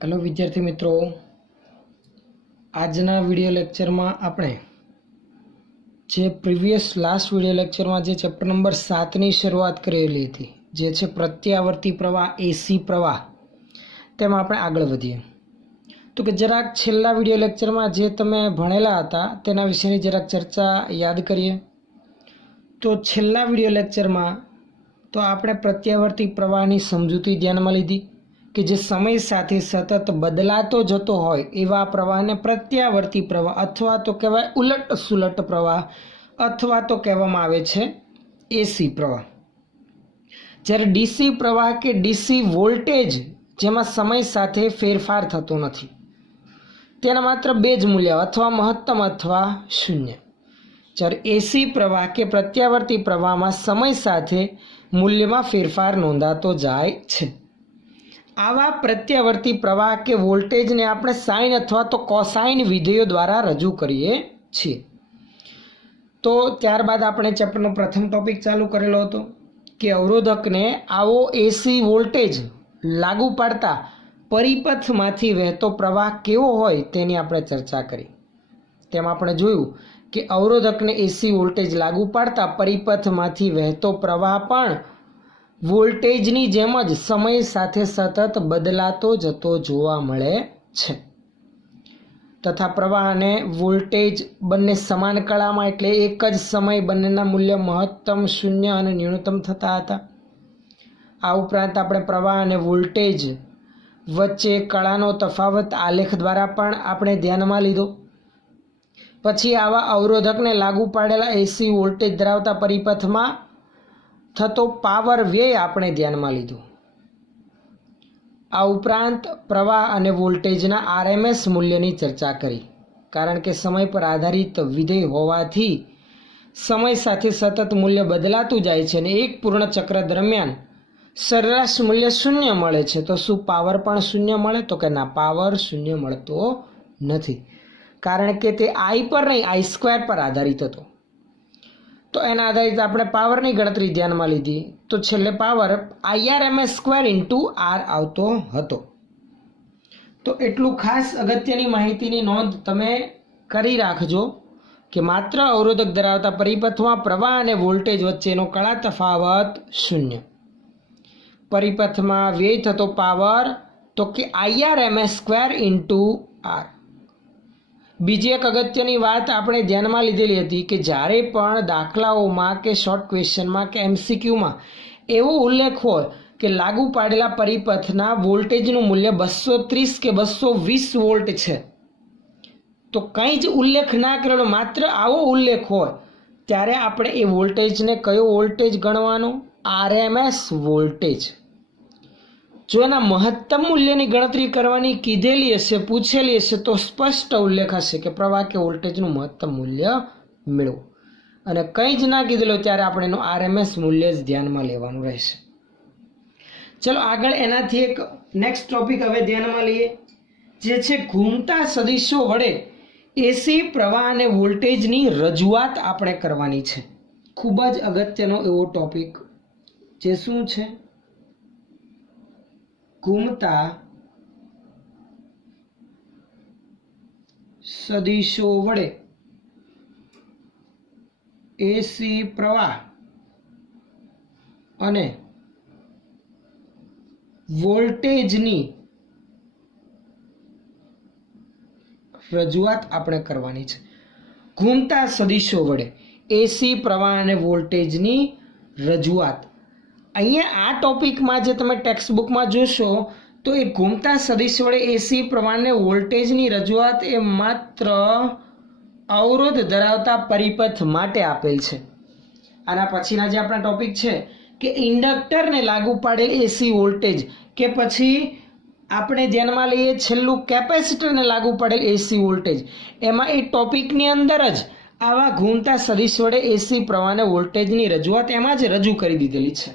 Hello विद्यार्थी मित्रों, આજના વિડિયો લેક્ચરમાં આપણે જે પ્રીવિયસ લાસ્ટ વિડિયો લેક્ચરમાં જે ચેપ્ટર નંબર 7 ની શરૂઆત કરેલી હતી, જે છે પ્રત્યાવર્તી પ્રવાહ એસી પ્રવાહ, તેમાં આપણે આગળ વધીએ. તો કે જરાક છેલ્લા વિડિયો લેક્ચરમાં જે તમે ભણેલા હતા તેના વિશેની જરાક ચર્ચા યાદ કરીએ. તો છેલ્લા વિડિયો લેક્ચરમાં તો આપણે પ્રત્યાવર્તી પ્રવાહની સમજૂતી ધ્યાનમાં લીધી કે જે સમય સાથે સતત બદલાતો જતો હોય એવા પ્રવાહને પ્રત્યાવર્તી પ્રવાહ અથવા તો કહેવાય ઉલટ સુલટ પ્રવાહ અથવા તો કહેવામાં આવે છે એસી પ્રવાહ. જ્યારે ડીસી પ્રવાહ કે ડીસી વોલ્ટેજ જેમાં સમય સાથે ફેરફાર થતો નથી, તેના માત્ર બે જ મૂલ્ય અથવા મહત્તમ અથવા શૂન્ય. જ્યારે એસી પ્રવાહ કે પ્રત્યાવર્તી પ્રવાહમાં સમય સાથે મૂલ્યમાં ફેરફાર નોંધાતો જાય છે. આવા પ્રત્યાવર્તી પ્રવાહ કે વોલ્ટેજને આપણે સાઇન અથવા તો કોસાઇન વિધેયો દ્વારા રજૂ કરીએ છીએ. તો ત્યારબાદ આપણે ચેપ્ટરનો પ્રથમ ટોપિક ચાલુ કરેલો હતો કે અવરોધકને આવો એસી વોલ્ટેજ લાગુ પાડતા પરિપથમાંથી વહેતો પ્રવાહ કેવો હોય તેની આપણે ચર્ચા કરી. તેમાં આપણે જોયું કે અવરોધકને એસી વોલ્ટેજ લાગુ પાડતા પરિપથમાંથી વહેતો પ્રવાહ પણ વોલ્ટેજની જેમ જ સમય સાથે સતત બદલાતો જતો જોવા મળે છે તથા પ્રવાહ અને વોલ્ટેજ બંને સમાન કળામાં એટલે એક જ સમય બંનેના મૂલ્ય મહત્તમ, શૂન્ય અને ન્યૂનતમ થતા હતા. આ ઉપરાંત આપણે પ્રવાહ અને વોલ્ટેજ વચ્ચે કળાનો તફાવત આલેખ દ્વારા પણ આપણે ધ્યાનમાં લીધો. પછી આવા અવરોધકને લાગુ પાડેલા એસી વોલ્ટેજ ધરાવતા પરિપથમાં થતો પાવર વ્યય આપણે ધ્યાનમાં લીધો. આ ઉપરાંત પ્રવાહ અને વોલ્ટેજના આરએમએસ મૂલ્યની ચર્ચા કરી. કારણ કે સમય પર આધારિત વિધેય હોવાથી સમય સાથે સતત મૂલ્ય બદલાતું જાય છે અને એક પૂર્ણ ચક્ર દરમિયાન સરેરાશ મૂલ્ય શૂન્ય મળે છે. તો શું પાવર પણ શૂન્ય મળે? તો કે ના, પાવર શૂન્ય મળતો નથી, કારણ કે તે આઈ પર નહીં, આઈ સ્ક્વેર પર આધારિત હતો. તો એના આધારિત આપણે પાવરની ગણતરી ધ્યાનમાં લીધી. તો છેલ્લે power IRMS square into R આવતો હતો. તો એટલું ખાસ અગત્યની માહિતીની નોંધ તમે કરી રાખજો કે માત્ર અવરોધક ધરાવતા પરિપથમાં પ્રવાહ અને વોલ્ટેજ વચ્ચેનો કળા તફાવત શૂન્ય. પરિપથમાં વ્યય થતો પાવર તો કે IRMS સ્ક્વેર ઇન્ટુ આર. બીજી એક અગત્યની વાત આપણે ધ્યાનમાં લીધેલી હતી કે જ્યારે પણ દાખલાઓમાં કે શોર્ટ ક્વેશ્ચનમાં કે MCQમાં એવો ઉલ્લેખ હોય કે લાગુ પાડેલા પરિપથના વોલ્ટેજનું મૂલ્ય 230 કે 220 વોલ્ટ છે, તો કંઈ જ ઉલ્લેખ ના કરેલો, માત્ર આવો ઉલ્લેખ હોય ત્યારે આપણે એ વોલ્ટેજને કયો વોલ્ટેજ ગણવાનો? RMS voltage. જો એના મહત્તમ મૂલ્યની ગણતરી કરવાની કીધેલી હશે, પૂછેલી હશે, તો સ્પષ્ટ ઉલ્લેખ હશે કે પ્રવાહ કે વોલ્ટેજનું મહત્તમ મૂલ્ય મેળવો. અને કંઈ જ ના કીધેલું ત્યારે આપણે એનું RMS મૂલ્ય જ ધ્યાનમાં લેવાનું રહેશે. ચલો આગળ એનાથી એક નેક્સ્ટ ટોપિક હવે ધ્યાનમાં લઈએ, જે છે ઘૂમતા સદિશો વડે એસી પ્રવાહ અને વોલ્ટેજની રજૂઆત આપણે કરવાની છે. ખૂબ જ અગત્યનો એવો ટોપિક, જે શું છે? ઘૂમતા સદિશો વડે એસી પ્રવાહ અને વોલ્ટેજની રજૂઆત આપણે કરવાની છે. ઘૂમતા સદિશો વડે એસી પ્રવાહ અને વોલ્ટેજની રજૂઆત. અહીંયા આ ટોપિકમાં જે તમે ટેક્સ્ટ બુકમાં જોશો તો એ ઘૂમતા સદિશ વડે એસી પ્રવાહ અને વોલ્ટેજની રજૂઆત એ માત્ર અવરોધ ધરાવતા પરિપથ માટે આપેલ છે. આના પછીના જે આપણા ટોપિક છે કે ઇન્ડક્ટરને લાગુ પાડેલ એસી વોલ્ટેજ, કે પછી આપણે ધ્યાનમાં લઈએ છેલ્લું કેપેસિટરને લાગુ પડેલ એસી વોલ્ટેજ, એમાં એ ટોપિકની અંદર જ આવા ઘૂમતા સદિશ વડે એસી પ્રવાહ અને વોલ્ટેજની રજૂઆત એમાં જ રજૂ કરી દીધેલી છે.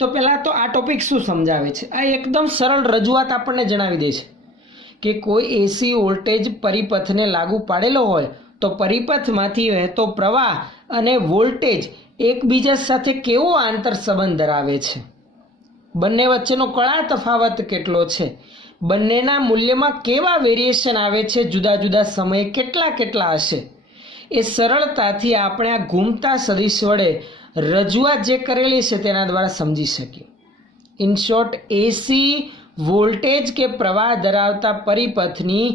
તો પહેલાં તો આ ટોપિક શું સમજાવે છે? આ એકદમ સરળ રજૂઆત આપણને જણાવી દે છે કે કોઈ એસી વોલ્ટેજ પરિપથને લાગુ પાડેલો હોય તો પરિપથમાંથી વહેતો પ્રવાહ અને વોલ્ટેજ એકબીજા સાથે કેવો આંતર સંબંધ ધરાવે છે, બંને વચ્ચેનો કળા તફાવત કેટલો છે, બંનેના મૂલ્યમાં કેવા વેરિએશન આવે છે, જુદા જુદા સમયે કેટલા કેટલા હશે, એ સરળતાથી આપણે આ ઘૂમતા સદિશ વડે રજૂઆત જે કરેલી છે તેના દ્વારા સમજી શકીએ. ઇન શોર્ટ, એસી વોલ્ટેજ કે પ્રવાહ ધરાવતા પરિપથની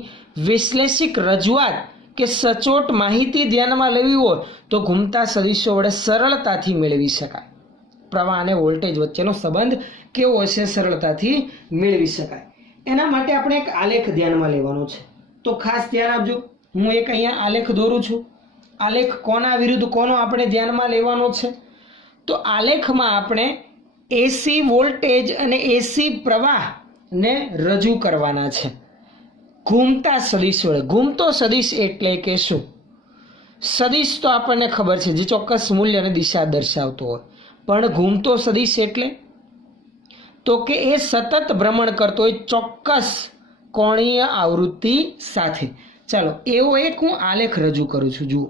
વિશ્લેષિક રજૂઆત કે સચોટ માહિતી ધ્યાનમાં લેવી હોય તો ઘૂમતા સદિશો વડે સરળતાથી મેળવી શકાય. પ્રવાહ અને વોલ્ટેજ વચ્ચેનો સંબંધ કેવો હશે, સરળતાથી મેળવી શકાય. એના માટે આપણે એક આલેખ ધ્યાનમાં લેવાનો છે. તો ખાસ ધ્યાન આપજો. હું એક અહીંયા આલેખ દોરું છું. આલેખ કોના વિરુદ્ધ કોનો આપણે ધ્યાનમાં લેવાનો છે? તો આલેખમાં આપણે એસી વોલ્ટેજ અને એસી પ્રવાહને રજૂ કરવાના છે ઘૂમતા સદિશ વડે. ઘૂમતો સદિશ એટલે કે શું? સદિશ તો આપણને ખબર છે, જે ચોક્કસ મૂલ્ય અને દિશા દર્શાવતો હોય. પણ ઘૂમતો સદિશ એટલે તો કે એ સતત ભ્રમણ કરતો હોય ચોક્કસ કોણીય આવૃત્તિ સાથે. ચાલો, એવો એક હું આલેખ રજૂ કરું છું. જુઓ,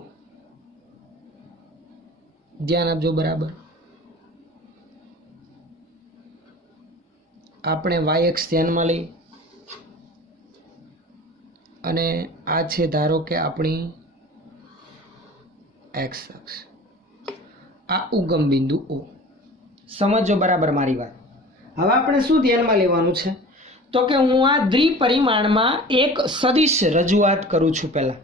ધ્યાન આપજો બરાબર. આપણે વાય અક્ષ ધ્યાનમાં લઈ અને આ છે ધારો કે આપણી એક્સ અક્ષ. આ ઉગમ બિંદુ ઓ. સમજો બરાબર મારી વાત. હવે આપણે શું ધ્યાનમાં લેવાનું છે? તો કે હું આ દ્વિપરિમાણમાં એક સદિશ રજૂઆત કરું છું. પહેલા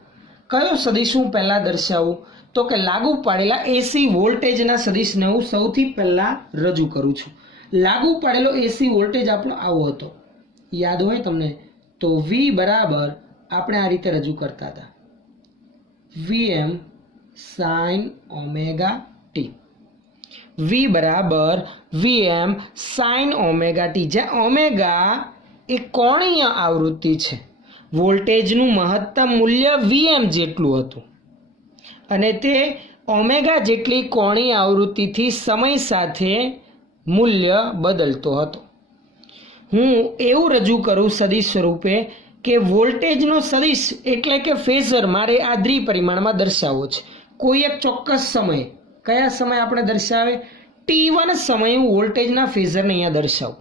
કયો સદિશ હું પહેલા દર્શાવું? તો કે લાગુ પાડેલા એસી વોલ્ટેજના સદિશને હું સૌથી પહેલા રજૂ કરું છું. લાગુ પાડેલો એસી વોલ્ટેજ આપણો આવો હતો, યાદ હોય તમને? તો વી બરાબર આપણે આ રીતે રજૂ કરતા હતા, વીએમ સાઇન ઓમેગા ટી. વી બરાબર વીએમ સાઇન ઓમેગા ટી, જ્યાં ઓમેગા એ કોણીય આવૃત્તિ છે. વોલ્ટેજનું મહત્તમ મૂલ્ય વીએમ જેટલું હતું અને તે ઓમેગા જેટલી કોણીય આવૃત્તિથી સમય સાથે મૂલ્ય બદલતો હતો. હું એવું રજૂ કરું સદિશ સ્વરૂપે કે વોલ્ટેજનો સદિશ એટલે કે ફેઝર મારે આ દ્વિપરિમાણમાં દર્શાવવો છે. કોઈ એક ચોક્કસ સમયે, કયા સમય આપણે દર્શાવે? T1 સમયે હું વોલ્ટેજના ફેઝરને અહીંયા દર્શાવું.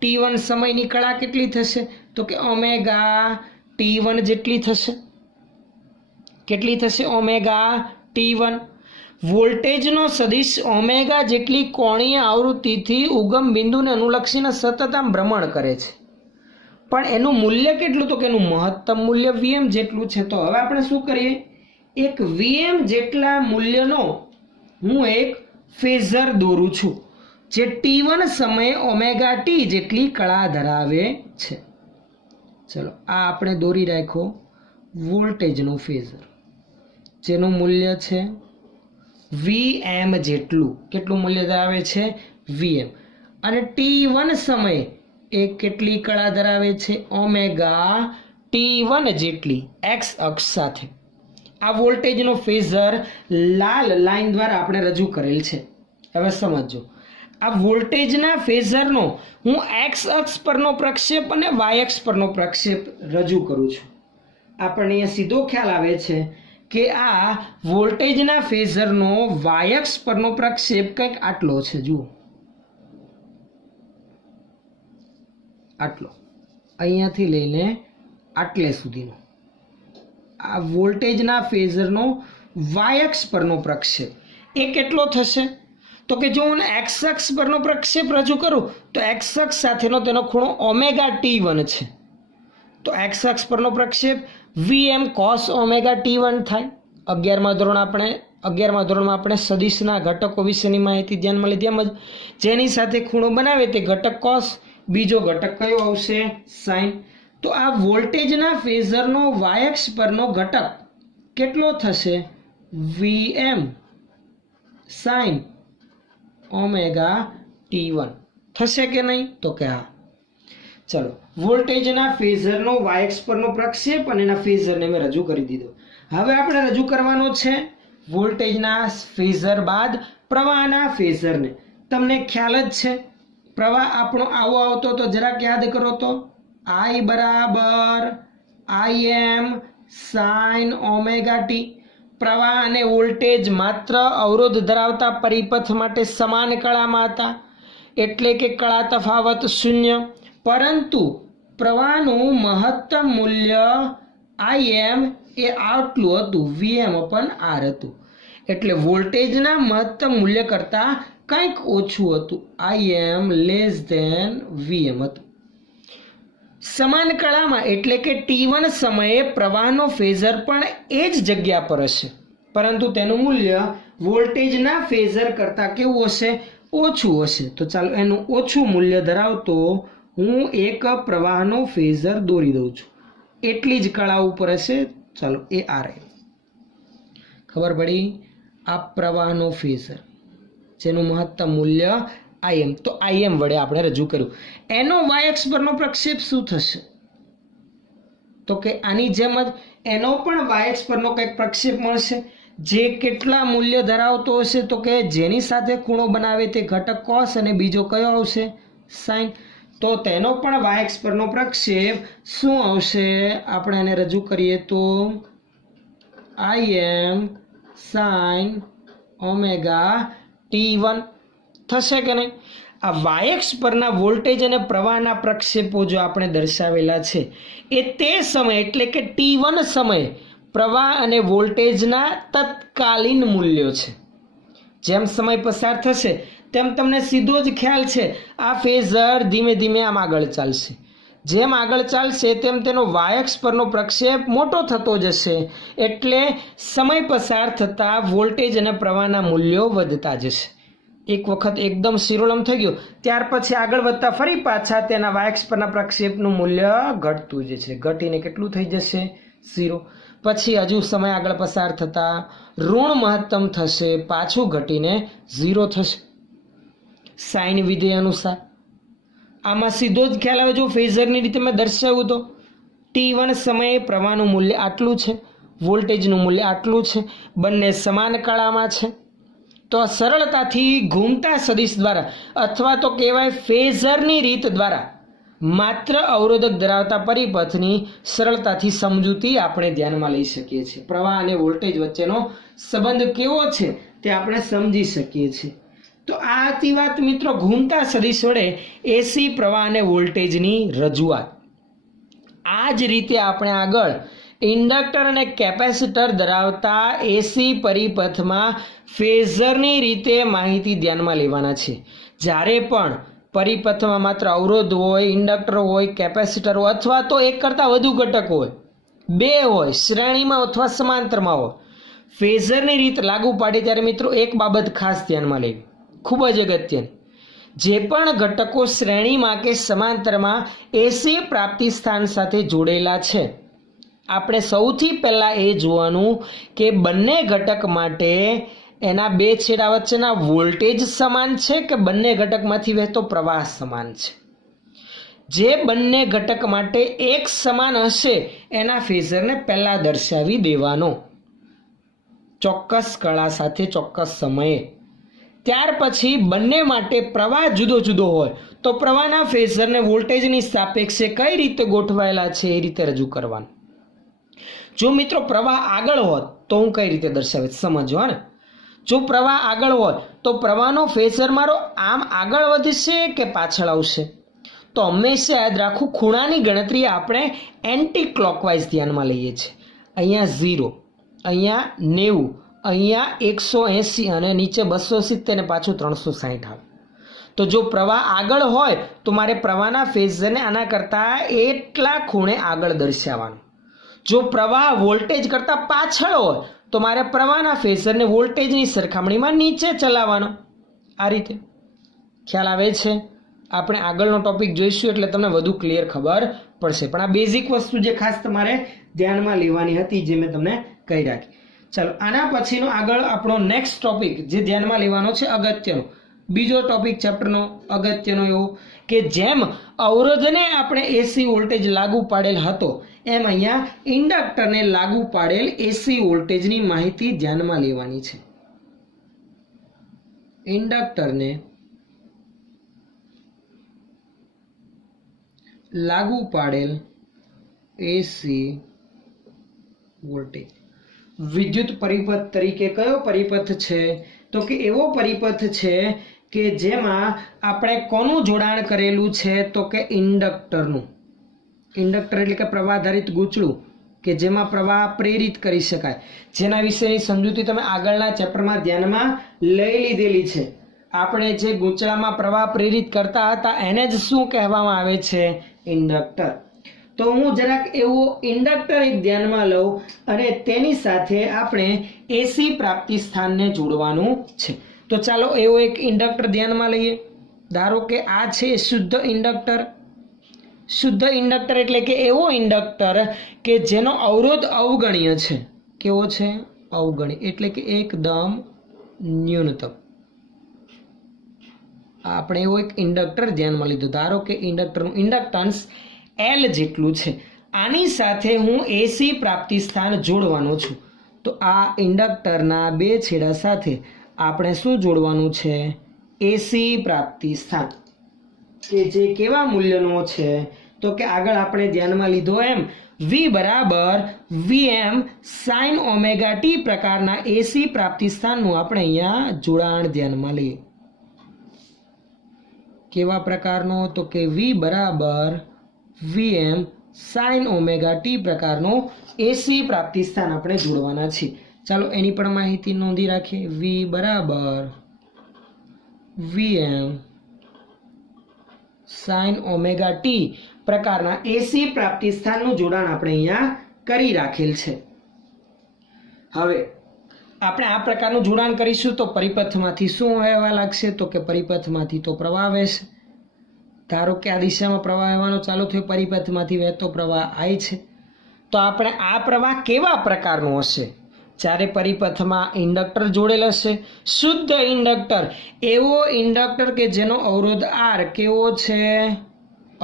T1 સમયની કળા કેટલી થશે? તો કે ઓમેગા T1 જેટલી થશે. કેટલી થશે? Omega T1. વોલ્ટેજનો સદિશ ઓમેગા જેટલી કોણીય આવૃત્તિથી ઉગમ બિંદુને અનુલક્ષીને સતત આમ ભ્રમણ કરે છે. પણ એનું મૂલ્ય કેટલું? તો કે એનું મહત્તમ મૂલ્ય વીએમ જેટલું છે. તો હવે આપણે શું કરીએ? એક વીએમ જેટલા મૂલ્યનો હું એક ફેઝર દોરું છું જે T1 સમયે ઓમેગા ટી જેટલી કળા ધરાવે છે. ચલો, આ આપણે દોરી રાખ્યો વોલ્ટેજનો ફેઝર જેનું મૂલ્ય છે વીએમ જેટલું. કેટલું મૂલ્ય ધરાવે છે? વીએમ. અને T1 સમયે એ કેટલી કળા ધરાવે છે? ઓમેગા T1 જેટલી એક્સ અક્ષ સાથે. આ વોલ્ટેજનો ફેઝર લાલ લાઈન દ્વારા આપણે રજૂ કરેલ છે. હવે સમજો, આ વોલ્ટેજના ફેઝરનો હું એક્સ અક્ષ પરનો પ્રક્ષેપ અને વાય અક્ષ પરનો પ્રક્ષેપ રજૂ કરું છું. આપણને અહીંયા સીધો ખ્યાલ આવે છે કે આ વોલ્ટેજના ફેઝરનો વાય અક્ષ પરનો પ્રક્ષેપ કંઈક આટલો છે. જુઓ, આટલો, અહીંયાથી લઈને આટલે સુધીનો આ વોલ્ટેજના ફેઝરનો વાય અક્ષ પરનો પ્રક્ષેપ એ કેટલો થશે? તો કે જો હું એક્સ અક્ષ પરનો પ્રક્ષેપ રજૂ કરું તો એક્સ અક્ષ સાથેનો તેનો ખૂણો ઓમેગા T1 છે. તો એક્સ અક્ષ પરનો પ્રક્ષેપ વીએમ કોસ ઓમેગા T1 થાય. 11મા ધોરણમાં આપણે સદિશના ઘટકો વિશેની માહિતી ધ્યાનમાં લીધી. એમ જ જેની સાથે ખૂણો બનાવે તે ઘટક કોસ, બીજો ઘટક કયો આવશે? સાઇન. તો આ વોલ્ટેજના ફેઝરનો વાય અક્ષ પરનો ઘટક કેટલો થશે? વીએમ સાઇન ઓમેગા T1 થશે કે નહીં? તો કે હા. ચલો, વોલ્ટેજના ફેઝરનો વાય અક્ષ પરનો પ્રક્ષેપ અને એના ફેઝરને મેં રજૂ કરી દીધો. હવે આપણે રજૂ કરવાનો છે વોલ્ટેજના ફેઝર બાદ પ્રવાહના ફેઝરને. તમને ખ્યાલ જ છે, પ્રવાહ આપણો આવો આવતો તો જરાક યાદ કરો તો I બરાબર IM સાઇન ઓમેગા ટી. પ્રવાહ અને વોલ્ટેજ માત્ર અવરોધ ધરાવતા પરિપથ માટે સમાન કળામાં હતા, એટલે કે કળા તફાવત શૂન્ય. પરંતુ પ્રવાહનું મહત્તમ મૂલ્ય Im એ આટલું હતું, Vm/R હતું. એટલે વોલ્ટેજના મહત્તમ મૂલ્ય કરતાં કંઈક ઓછું હતું, Im લેસ ધેન Vm હતું. સમાન કળામાં એટલે કે T1 સમયે પ્રવાહનો ફેઝર પણ એ જ જગ્યા પર હશે, પરંતુ તેનું મૂલ્ય વોલ્ટેજના ફેઝર કરતાં કેવું હશે? ઓછું હશે. તો ચાલો એનું ઓછું મૂલ્ય ધરાવતો હું એક પ્રવાહનો ફેઝર દોરી દઉં છું. એટલી જ કળા ઉપર હશે. ચાલો એ આ રહે. ખબર પડી? આ પ્રવાહનો ફેઝર જેનું મહત્તમ મૂલ્ય Im, તો Im વડે આપણે રજૂ કર્યું. એનો y અક્ષ પરનો પ્રક્ષેપ શું થશે? તો કે આની જેમ જ એનો પણ y અક્ષ પરનો કંઈક પ્રક્ષેપ મળશે, જે કેટલા મૂલ્ય ધરાવતો હશે? તો કે જેની સાથે ખૂણો બનાવે તે ઘટક cos અને બીજો કયો આવશે? sin. તો તેનો પણ y અક્ષ પરનો પ્રક્ષેપ શું આવશે? આપણે એને રજૂ કરીએ તો Im sin ઓમેગા T1 થશે કે નહીં? આ y અક્ષ પરના વોલ્ટેજ અને પ્રવાહના પ્રક્ષેપો જો આપણે દર્શાવેલા છે એ તે સમય એટલે કે T1 સમયે પ્રવાહ અને વોલ્ટેજના તત્કાલીન મૂલ્યો છે. જેમ સમય પસાર થશે તેમ તમને સીધો જ ખ્યાલ છે આ ફેઝર ધીમે ધીમે આમ આગળ ચાલશે. જેમ આગળ ચાલશે તેમ તેનો y અક્ષ પરનો પ્રક્ષેપ મોટો થતો જશે, એટલે સમય પસાર થતાં વોલ્ટેજ અને પ્રવાહના મૂલ્યો વધતા જશે. એક વખત એકદમ શિરોલમ થઈ ગયો ત્યાર પછી આગળ વધતા ફરી પાછા તેના y અક્ષ પરના પ્રક્ષેપનું મૂલ્ય ઘટતું જ છે. ઘટીને કેટલું થઈ જશે? 0. પછી હજુ સમય આગળ પસાર થતાં ઋણ મહત્તમ થશે, પાછું ઘટીને 0 થશે સાઇન વિધેય અનુસાર. આમાં સીધો જ ખ્યાલ આવે. જો ફેઝરની રીતે મેં દર્શાવ્યું તો T1 સમયે પ્રવાહનું મૂલ્ય આટલું છે, વોલ્ટેજનું મૂલ્ય આટલું છે, બંને સમાન કળામાં છે. તો આ સરળતાથી ઘૂમતા સદિશ દ્વારા અથવા તો કહેવાય ફેઝરની રીત દ્વારા માત્ર અવરોધક ધરાવતા પરિપથની સરળતાથી સમજૂતી આપણે ધ્યાનમાં લઈ શકીએ છીએ. પ્રવાહ અને વોલ્ટેજ વચ્ચેનો સંબંધ કેવો છે તે આપણે સમજી શકીએ છીએ. તો આ હતી વાત મિત્રો ઘૂમતા સદિશ વડે એસી પ્રવાહ અને વોલ્ટેજની રજૂઆત. આ જ રીતે આપણે આગળ ઇન્ડક્ટર અને કેપેસિટર ધરાવતા એસી પરિપથમાં ફેઝરની રીતે માહિતી ધ્યાનમાં લેવાના છે. જ્યારે પણ પરિપથમાં માત્ર અવરોધ હોય, ઇન્ડક્ટર હોય, કેપેસિટર હોય અથવા તો એક કરતાં વધુ ઘટક હોય, બે હોય, શ્રેણીમાં અથવા સમાંતરમાં હોય, ફેઝરની રીત લાગુ પાડે ત્યારે મિત્રો એક બાબત ખાસ ધ્યાનમાં લેવી, ખૂબ જ અગત્યની. જે પણ ઘટકો શ્રેણીમાં કે સમાંતરમાં એસી પ્રાપ્તિ સ્થાન સાથે જોડેલા છે, આપણે સૌથી પહેલાં એ જોવાનું કે બંને ઘટક માટે એના બે છેડા વચ્ચેના વોલ્ટેજ સમાન છે કે બંને ઘટકમાંથી વહેતો પ્રવાહ સમાન છે. જે બંને ઘટક માટે એક સમાન હશે એના ફેઝરને પહેલાં દર્શાવી દેવાનો ચોક્કસ કળા સાથે ચોક્કસ સમયે. ત્યાર પછી બંને માટે પ્રવાહ જુદો જુદો હોય તો પ્રવાહના ફેઝરને વોલ્ટેજની સાપેક્ષે કઈ રીતે ગોઠવાયેલા છે એ રીતે રજૂ કરવાનું. જો મિત્રો પ્રવાહ આગળ હોત તો હું કઈ રીતે દર્શાવે સમજો ને. જો પ્રવાહ આગળ હોય તો પ્રવાહનો ફેઝર મારો આમ આગળ વધશે કે પાછળ આવશે? તો હંમેશા યાદ રાખવું, ખૂણાની ગણતરી આપણે એન્ટી ક્લોકવાઇઝ ધ્યાનમાં લઈએ છીએ. અહીંયા 0, અહીંયા 90, અહીંયા 180 અને નીચે 270 ને પાછું 360 આવે. તો જો પ્રવાહ આગળ હોય તો મારે પ્રવાહના ફેઝરને આના કરતાં એટલા ખૂણે આગળ દર્શાવવાનું. જો પ્રવાહ વોલ્ટેજ કરતાં પાછળ હોય તો મારે પ્રવાહના ફેઝરને વોલ્ટેજની સરખામણીમાં નીચે ચલાવવાનો. આ રીતે ખ્યાલ આવે છે? આપણે આગળનો ટોપિક જોઈશું એટલે તમને વધુ ક્લિયર ખબર પડશે. પણ આ બેઝિક વસ્તુ જે ખાસ તમારે ધ્યાનમાં લેવાની હતી જે મેં તમને કહી રાખી. ચાલો આના પછીનો આગળ આપણો નેક્સ્ટ ટોપિક જે ધ્યાનમાં લેવાનો છે અગત્યનો બીજો ટોપિક ચેપ્ટરનો અગત્યનો એવો કે જેમ અવરોધને આપણે એસી વોલ્ટેજ લાગુ પાડેલ હતો એમ અહીંયા ઇન્ડક્ટરને લાગુ પાડેલ એસી વોલ્ટેજની માહિતી ધ્યાનમાં લેવાની છે. ઇન્ડક્ટરને લાગુ પાડેલ એસી વોલ્ટેજ વિદ્યુત પરિપથ તરીકે કયો પરિપથ છે? તો કે એવો પરિપથ છે કે જેમાં આપણે કોનું જોડાણ કરેલું છે? તો કે ઇન્ડક્ટરનું. ઇન્ડક્ટર એટલે કે પ્રવાહ આધારિત ગૂંચળું કે જેમાં પ્રવાહ પ્રેરિત કરી શકાય, જેના વિશેની સમજૂતી તમે આગળના ચેપ્ટરમાં ધ્યાનમાં લઈ લીધેલી છે. આપણે જે ગૂંચળામાં પ્રવાહ પ્રેરિત કરતા હતા એને જ શું કહેવામાં આવે છે? ઇન્ડક્ટર. તો હું જરાક એવો ઇન્ડક્ટર એક ધ્યાનમાં લઉં અને તેની સાથે આપણે એસી પ્રાપ્તિ સ્થાનને જોડવાનું છે. તો ચાલો એવો એક ઇન્ડક્ટર ધ્યાનમાં લઈએ. ધારો કે આ છે શુદ્ધ ઇન્ડક્ટર. શુદ્ધ ઇન્ડક્ટર એટલે કે એવો ઇન્ડક્ટર કે જેનો અવરોધ અવગણ્ય છે. કેવો છે? અવગણ્ય એટલે કે એકદમ ન્યૂનતમ. આપણે એવો એક ઇન્ડક્ટર ધ્યાનમાં લીધો. ધારો કે ઇન્ડક્ટરનું ઇન્ડક્ટન્સ L જેટલું છે. આની સાથે હું એસી પ્રાપ્તિ સ્થાન જોડવાનો છું. તો આ ઇન્ડક્ટરના બે છેડા સાથે આપણે શું જોડવાનું છે? એસી પ્રાપ્તિ સ્થાન, કે જે કેવા મૂલ્યનો છે? તો કે આગળ આપણે ધ્યાનમાં લીધો એમ V બરાબર Vm sin ઓમેગા t પ્રકારના એસી પ્રાપ્તિ સ્થાનનું આપણે અહીંયા જોડાણ ધ્યાનમાં લઈએ. કેવા પ્રકારનો? તો કે V બરાબર Vm sin ઓમેગા t પ્રકારનો એસી પ્રાપ્તિ સ્થાન આપણે જોડવાના છે. ચાલો એની પણ માહિતી નોંધી રાખીએ. V બરાબર Vm sin ઓમેગા t પ્રકારના એસી પ્રાપ્તિ સ્થાનનું જોડાણ આપણે અહીંયા કરી રાખેલ છે. હવે આપણે આ પ્રકારનું જોડાણ કરીશું તો પરિપથમાંથી શું વહેવા લાગશે? તો કે પરિપથમાંથી તો પ્રવાહ વહેશે. ધારો કે આ દિશામાં પ્રવાહ વહેવાનો ચાલુ થયો, પરિપથમાંથી વહેતો પ્રવાહ I છે. તો આપણે આ પ્રવાહ કેવા પ્રકારનો હશે? જ્યારે પરિપથમાં ઇન્ડક્ટર જોડેલ હશે, શુદ્ધ ઇન્ડક્ટર, એવો ઇન્ડક્ટર કે જેનો અવરોધ R કેવો છે?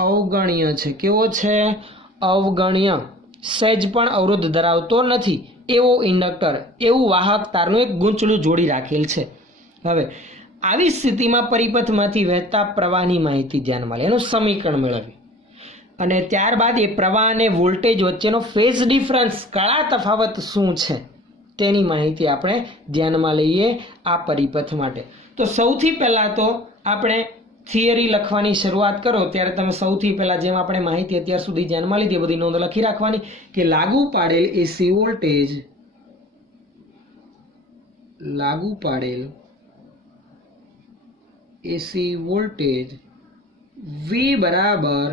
અવગણ્ય છે. કેવો છે? અવગણ્ય, સહેજ પણ અવરોધ ધરાવતો નથી એવો ઇન્ડક્ટર, એવું વાહક તારનું એક ગૂંચળું જોડી રાખેલ છે. હવે આવી સ્થિતિમાં પરિપથમાંથી વહેતા પ્રવાહની માહિતી ધ્યાનમાં લે, એનું સમીકરણ મેળવીએ અને ત્યારબાદ એ પ્રવાહ અને વોલ્ટેજ વચ્ચેનો ફેઝ ડિફરન્સ, કળા તફાવત શું છે તેની માહિતી આપણે ધ્યાનમાં લઈએ આ પરિપથ માટે. તો સૌથી પહેલાં તો આપણે થિયરી લખવાની શરૂઆત કરો ત્યારે તમે સૌથી પહેલાં જેમ આપણે માહિતી અત્યાર સુધી ધ્યાનમાં લીધી બધી નોંધ લખી રાખવાની કે લાગુ પાડેલ એસી વોલ્ટેજ, લાગુ પાડેલ એસી વોલ્ટેજ V બરાબર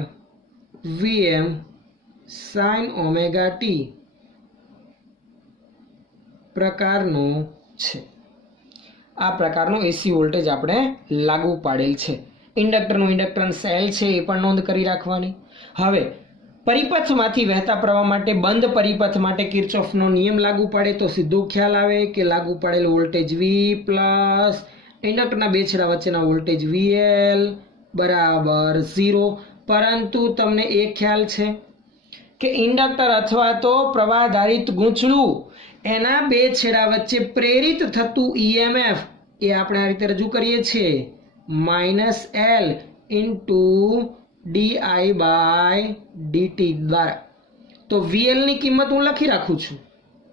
Vm sin ઓમેગા t પ્રકારનો છે. આ પ્રકારનો એસી વોલ્ટેજ આપણે લાગુ પાડેલ છે. ઇન્ડક્ટરનું ઇન્ડક્ટન્સ L છે એ પણ નોંધ કરી રાખવાની. હવે પરિપથમાંથી વહેતા પ્રવાહ માટે, બંધ પરિપથ માટે કિર્ચોફનો નિયમ લાગુ પાડે તો સીધો ખ્યાલ આવે કે લાગુ પાડેલ વોલ્ટેજ V પ્લસ ઇન્ડક્ટરના બે છેડા વચ્ચેના વોલ્ટેજ VL બરાબર 0. પરંતુ તમને એ ખ્યાલ છે કે ઇન્ડક્ટર અથવા તો પ્રવાહધારિત ગૂંચળું એના બે છેડા વચ્ચે પ્રેરિત થતું EMF એ આપણે આ રીતે રજૂ કરીએ છીએ -L ઇન્ટુ di/dt દ્વારા. તો VL ની કિંમત હું લખી રાખું છું,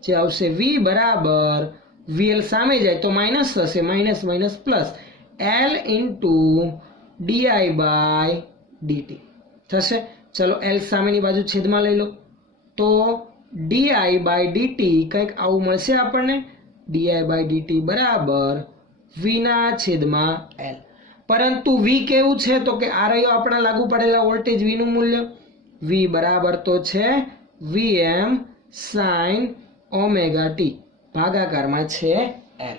જે આવશે V બરાબર VL સામે જાય તો માઇનસ થશે, minus minus plus L into di/dt થશે. ચલો L સામેની બાજુ છેદમાં લઈ લો તો di/dt કંઈક આવું મળશે આપણને. di/dt બરાબર V ના છેદમાં L. પરંતુ V કેવું છે? તો કે આ રહ્યો આપણા લાગુ પડેલા વોલ્ટેજ V નું મૂલ્ય. V બરાબર તો છે Vm sin ઓમેગા t ભાગાકારમાં છે L.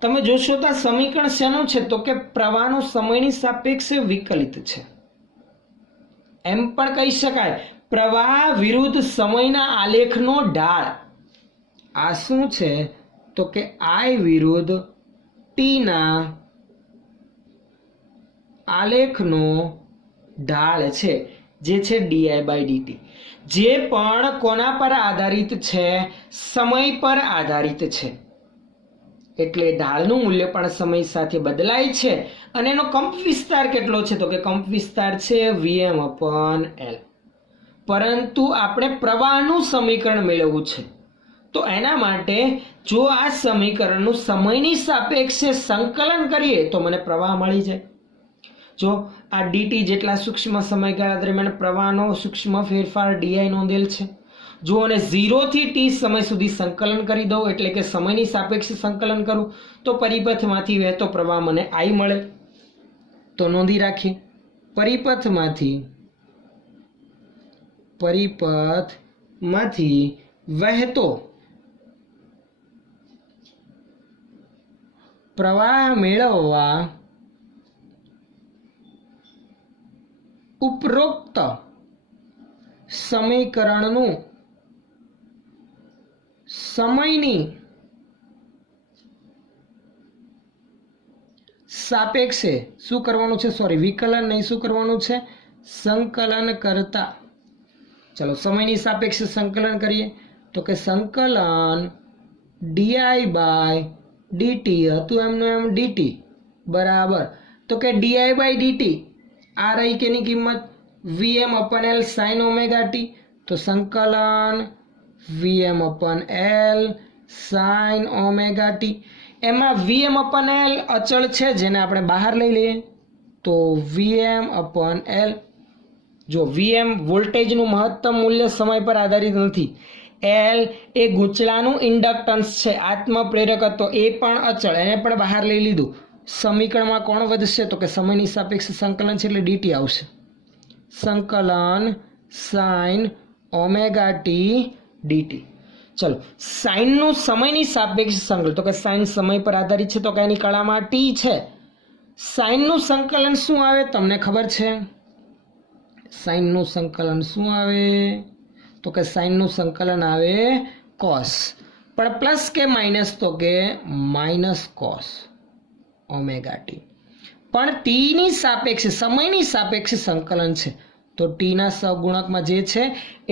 તમે જોશો તો આ સમીકરણ શેનું છે? તો કે પ્રવાહનો સમયની સાપેક્ષે વિકલિત છે. એમ પણ કહી શકાય પ્રવાહ વિરુદ્ધ સમયના આલેખનો ઢાળ. આ શું છે? તો કે I વિરુદ્ધ t ના આલેખનો ઢાળ છે, જે છે di/dt. જે પણ કોના પર આધારિત છે? સમય પર આધારિત છે. એટલે ઢાળનું મૂલ્ય પણ સમય સાથે બદલાય છે. અને એનો કંપ વિસ્તાર કેટલો છે? તો કે કંપ વિસ્તાર છે Vm/L. પરંતુ આપણે પ્રવાહનું સમીકરણ મેળવવું છે તો એના માટે જો આ સમીકરણનું સમયની સાપેક્ષે સંકલન કરીએ તો મને પ્રવાહ મળી જાય. જો આ dt જેટલા સૂક્ષ્મ સમયગાળા દરમિયાન પ્રવાહનો સૂક્ષ્મ ફેરફાર di નોંધેલ છે। જો અને 0 થી t સમય સુધી સંકલન કરી દઉં એટલે કે સમયની સાપેક્ષે સંકલન કરું તો પરિપથમાંથી વહેતો પ્રવાહ મને I મળે। તો નોંધી રાખીએ પરિપથમાંથી વહેતો પ્રવાહ મેળવવા ઉપરોક્ત સમીકરણનું સમયની સાપેક્ષે શું કરવાનું છે, સોરી વિકલન નહીં, શું કરવાનું છે, સંકલન કરતા। ચલો સમયની સાપેક્ષે સંકલન કરીએ તો કે સંકલન di બાય dt હતું એમનું એમ dt બરાબર તો કે di બાય dt આ રહી કેની કિંમત vm અપન l sin omega t। તો સંકલન vm અપન l sin omega t। એમાં vm અપન l અચળ છે જેને આપણે બહાર લઈ લઈએ તો vm અપન l। જો vm વોલ્ટેજનું મહત્તમ મૂલ્ય સમય પર આધારિત નથી, l એ ગૂંચળાનું ઇન્ડક્ટન્સ છે, આત્મપ્રેરકત્વ એ પણ અચળ, એને પણ બહાર લઈ લીધું। સમીકરણમાં કોણ વધશે તો કે સમયની સાપેક્ષે સંકલન છે એટલે dt આવશે। સંકલન sin ઓમેગા t dt। ચલો સાઇનનું સમયની સાપેક્ષે સંકલન તો કે સાઇન સમય પર આધારિત છે તો કે એની કળામાં t છે। સાઇનનું સંકલન શું આવે તમને ખબર છે? સાઇનનું સંકલન શું આવે તો કે સાઇનનું સંકલન આવે cos, પણ પ્લસ કે માઇનસ તો કે માઇનસ cos ઓમેગા t। પણ t ની સાપેક્ષે સમયની સાપેક્ષે સંકલન છે તો t ના સહગુણકમાં જે છે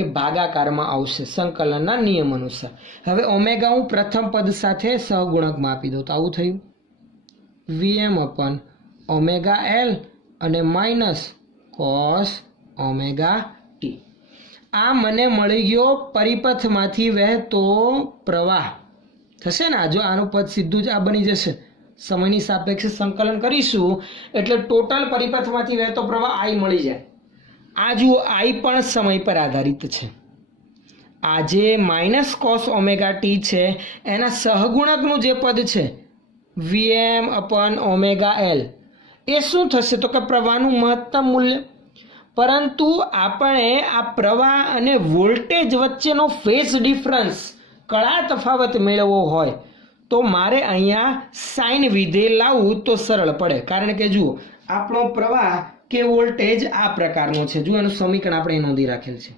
એ ભાગાકારમાં આવશે સંકલનના નિયમ અનુસાર। હવે ઓમેગા હું પ્રથમ પદ સાથે સહગુણકમાં આપી દઉં તો આવું થયું vm અપન ઓમેગા l અને માઇનસ cos ઓમેગા t। આ મને મળી ગયો પરિપથમાંથી વહેતો પ્રવાહ થશે ને। જો આનું પદ સીધું જ આ બની જશે, સમયની સાપેક્ષે સંકલન કરીશું એટલે ટોટલ પરિપથમાંથી વહેતો પ્રવાહ I મળી જાય। આ જુઓ I પણ સમય પર આધારિત છે। આ જે માઇનસ કોસ ઓમેગા ટી છે એના સહગુણકનું જે પદ છે vm અપન ઓમેગા l એ શું થશે તો કે પ્રવાહનું મહત્તમ મૂલ્ય। પરંતુ આપણે આ પ્રવાહ અને વોલ્ટેજ વચ્ચેનો ફેઝ ડિફરન્સ કળા તફાવત મેળવવો હોય તો મારે અહીંયા સાઇન વિધેય લાવવું તો સરળ પડે, કારણ કે જુઓ આપણો પ્રવાહ કે વોલ્ટેજ આ પ્રકારનો છે। જુઓ એનું સમીકરણ આપણે નોંધી રાખેલ છે,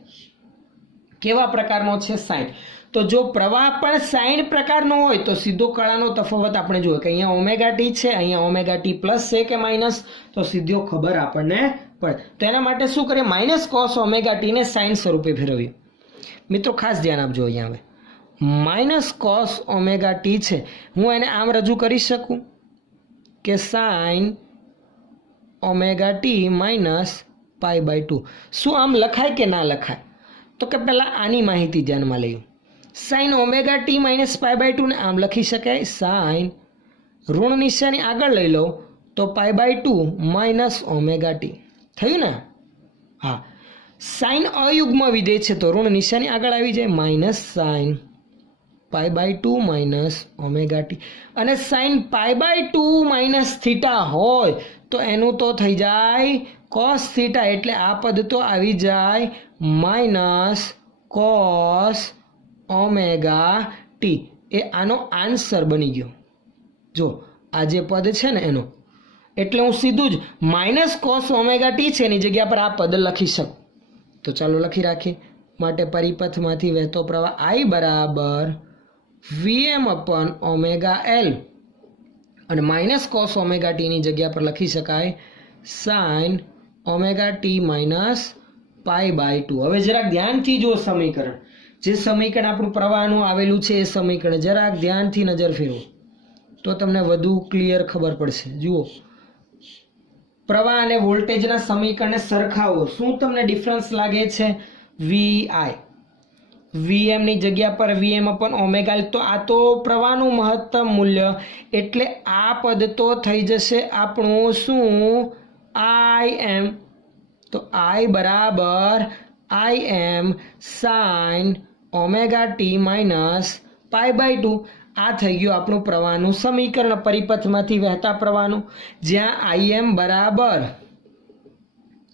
કેવા પ્રકારનો છે સાઇન। તો જો પ્રવાહ પણ સાઇન પ્રકારનો હોય તો સીધો કળાનો તફાવત આપણે જોઈએ કે અહીંયા ઓમેગા ટી છે, અહીંયા ઓમેગા ટી પ્લસ છે કે માઇનસ, તો સીધો ખબર આપણને પડે। તો એના માટે શું કરીએ, માઇનસ કોસ ઓમેગા ટી ને સાઇન સ્વરૂપે ફેરવીએ। મિત્રો ખાસ ધ્યાન આપજો, અહીંયા હવે માઇનસ કોસ ઓમેગા ટી છે, હું એને આમ રજૂ કરી શકું કે sine omega t minus pi by 2। શું આમ લખાય કે ના લખાય તો કે પહેલાં આની માહિતી ધ્યાનમાં લઈએ। Sine omega t minus pi by 2 ને આમ લખી શકાય, સાઇન ઋણ નિશાની આગળ લઈ લો તો pi by 2 minus omega t થયું ને। હા, સાઇન અયુગ્મ વિધેય છે તો ઋણ નિશાની આગળ આવી જાય, minus sine pi by 2 minus omega t. અને sine pi by 2 minus theta હોય તો એનું તો થઈ જાય કોસ થીટા, એટલે આ પદ તો આવી જાય માઇનસ કોસ ઓમેગા ટી। એ આનો આન્સર બની ગયો। જો આ જે પદ છે ને એનો, એટલે હું સીધું જ માઇનસ કોસ ઓમેગા ટી છે એની જગ્યા પર આ પદ લખી શકું। તો ચાલો લખી રાખીએ। માટે પરિપથમાંથી વહેતો પ્રવાહ I બરાબર vm અપન ઓમેગા l અને માઇનસ કોસ ઓમેગા ટીની જગ્યા પર લખી શકાય sine omega t minus pi by 2। હવે જરાક ધ્યાનથી જો સમીકરણ, જે સમીકરણ આપણું પ્રવાહનું આવેલું છે એ સમીકરણ જરાક ધ્યાનથી નજર ફેરવો તો તમને વધુ ક્લિયર ખબર પડશે। જુઓ પ્રવાહ અને વોલ્ટેજના સમીકરણને સરખાવો, શું તમને ડિફરન્સ લાગે છે? vi vm ની જગ્યા પર vm અપન ઓમેગા l, તો આ તો પ્રવાહનું મહત્તમ મૂલ્ય એટલે આ પદ તો થઈ જશે આપણું શું आई एम, तो आई बराबर I am sine omega T minus pi by 2। આ થઈ ગયું આપણું પ્રવાહનું સમીકરણ પરિપથમાંથી વહેતા પ્રવાહનું, જ્યાં આઈ એમ બરાબર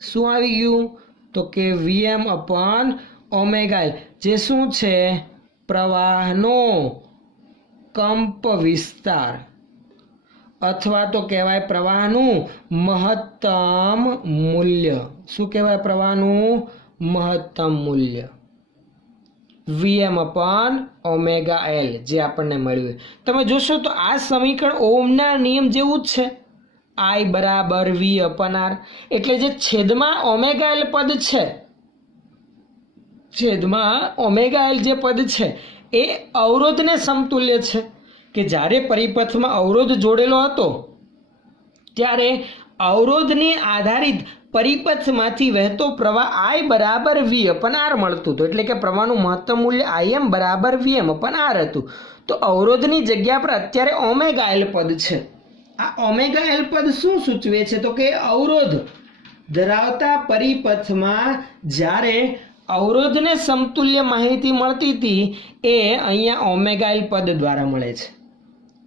શું આવી ગયું તો કે વીએમ અપોન ઓમેગા એલ, જે શું છે પ્રવાહનો કંપ વિસ્તાર અથવા તો કહેવાય પ્રવાહનું મહત્તમ મૂલ્ય. શું કહેવાય? પ્રવાહનું મહત્તમ મૂલ્ય વીએમ અપોન ઓમેગા એલ, જે આપણને મળ્યું. તમે જોશો તો આ સમીકરણ ઓહમના નિયમ જેવું જ છે. આઈ બરાબર વી અપોન આર, એટલે જે છેદમાં ઓમેગા એલ પદ છે, છેદમાં ઓમેગા એલ જે પદ છે એ અવરોધને સમતુલ્ય છે. કે જ્યારે પરિપથમાં અવરોધ જોડેલો હતો ત્યારે અવરોધને આધારિત પરિપથમાંથી વહેતો પ્રવાહ આઈ બરાબર વી અપન આર મળતું હતું. એટલે કે પ્રવાહનું મહત્તમ મૂલ્ય આઈ એમ બરાબર વી એમ અપન આર હતું. તો અવરોધની જગ્યા પર અત્યારે ઓમેગા એલ પદ છે. આ ઓમેગા એલ પદ શું સૂચવે છે તો કે અવરોધ ધરાવતા પરિપથમાં જ્યારે અવરોધને સમતુલ્ય માહિતી મળતી હતી એ અહીંયા ઓમેગા એલ પદ દ્વારા મળે છે.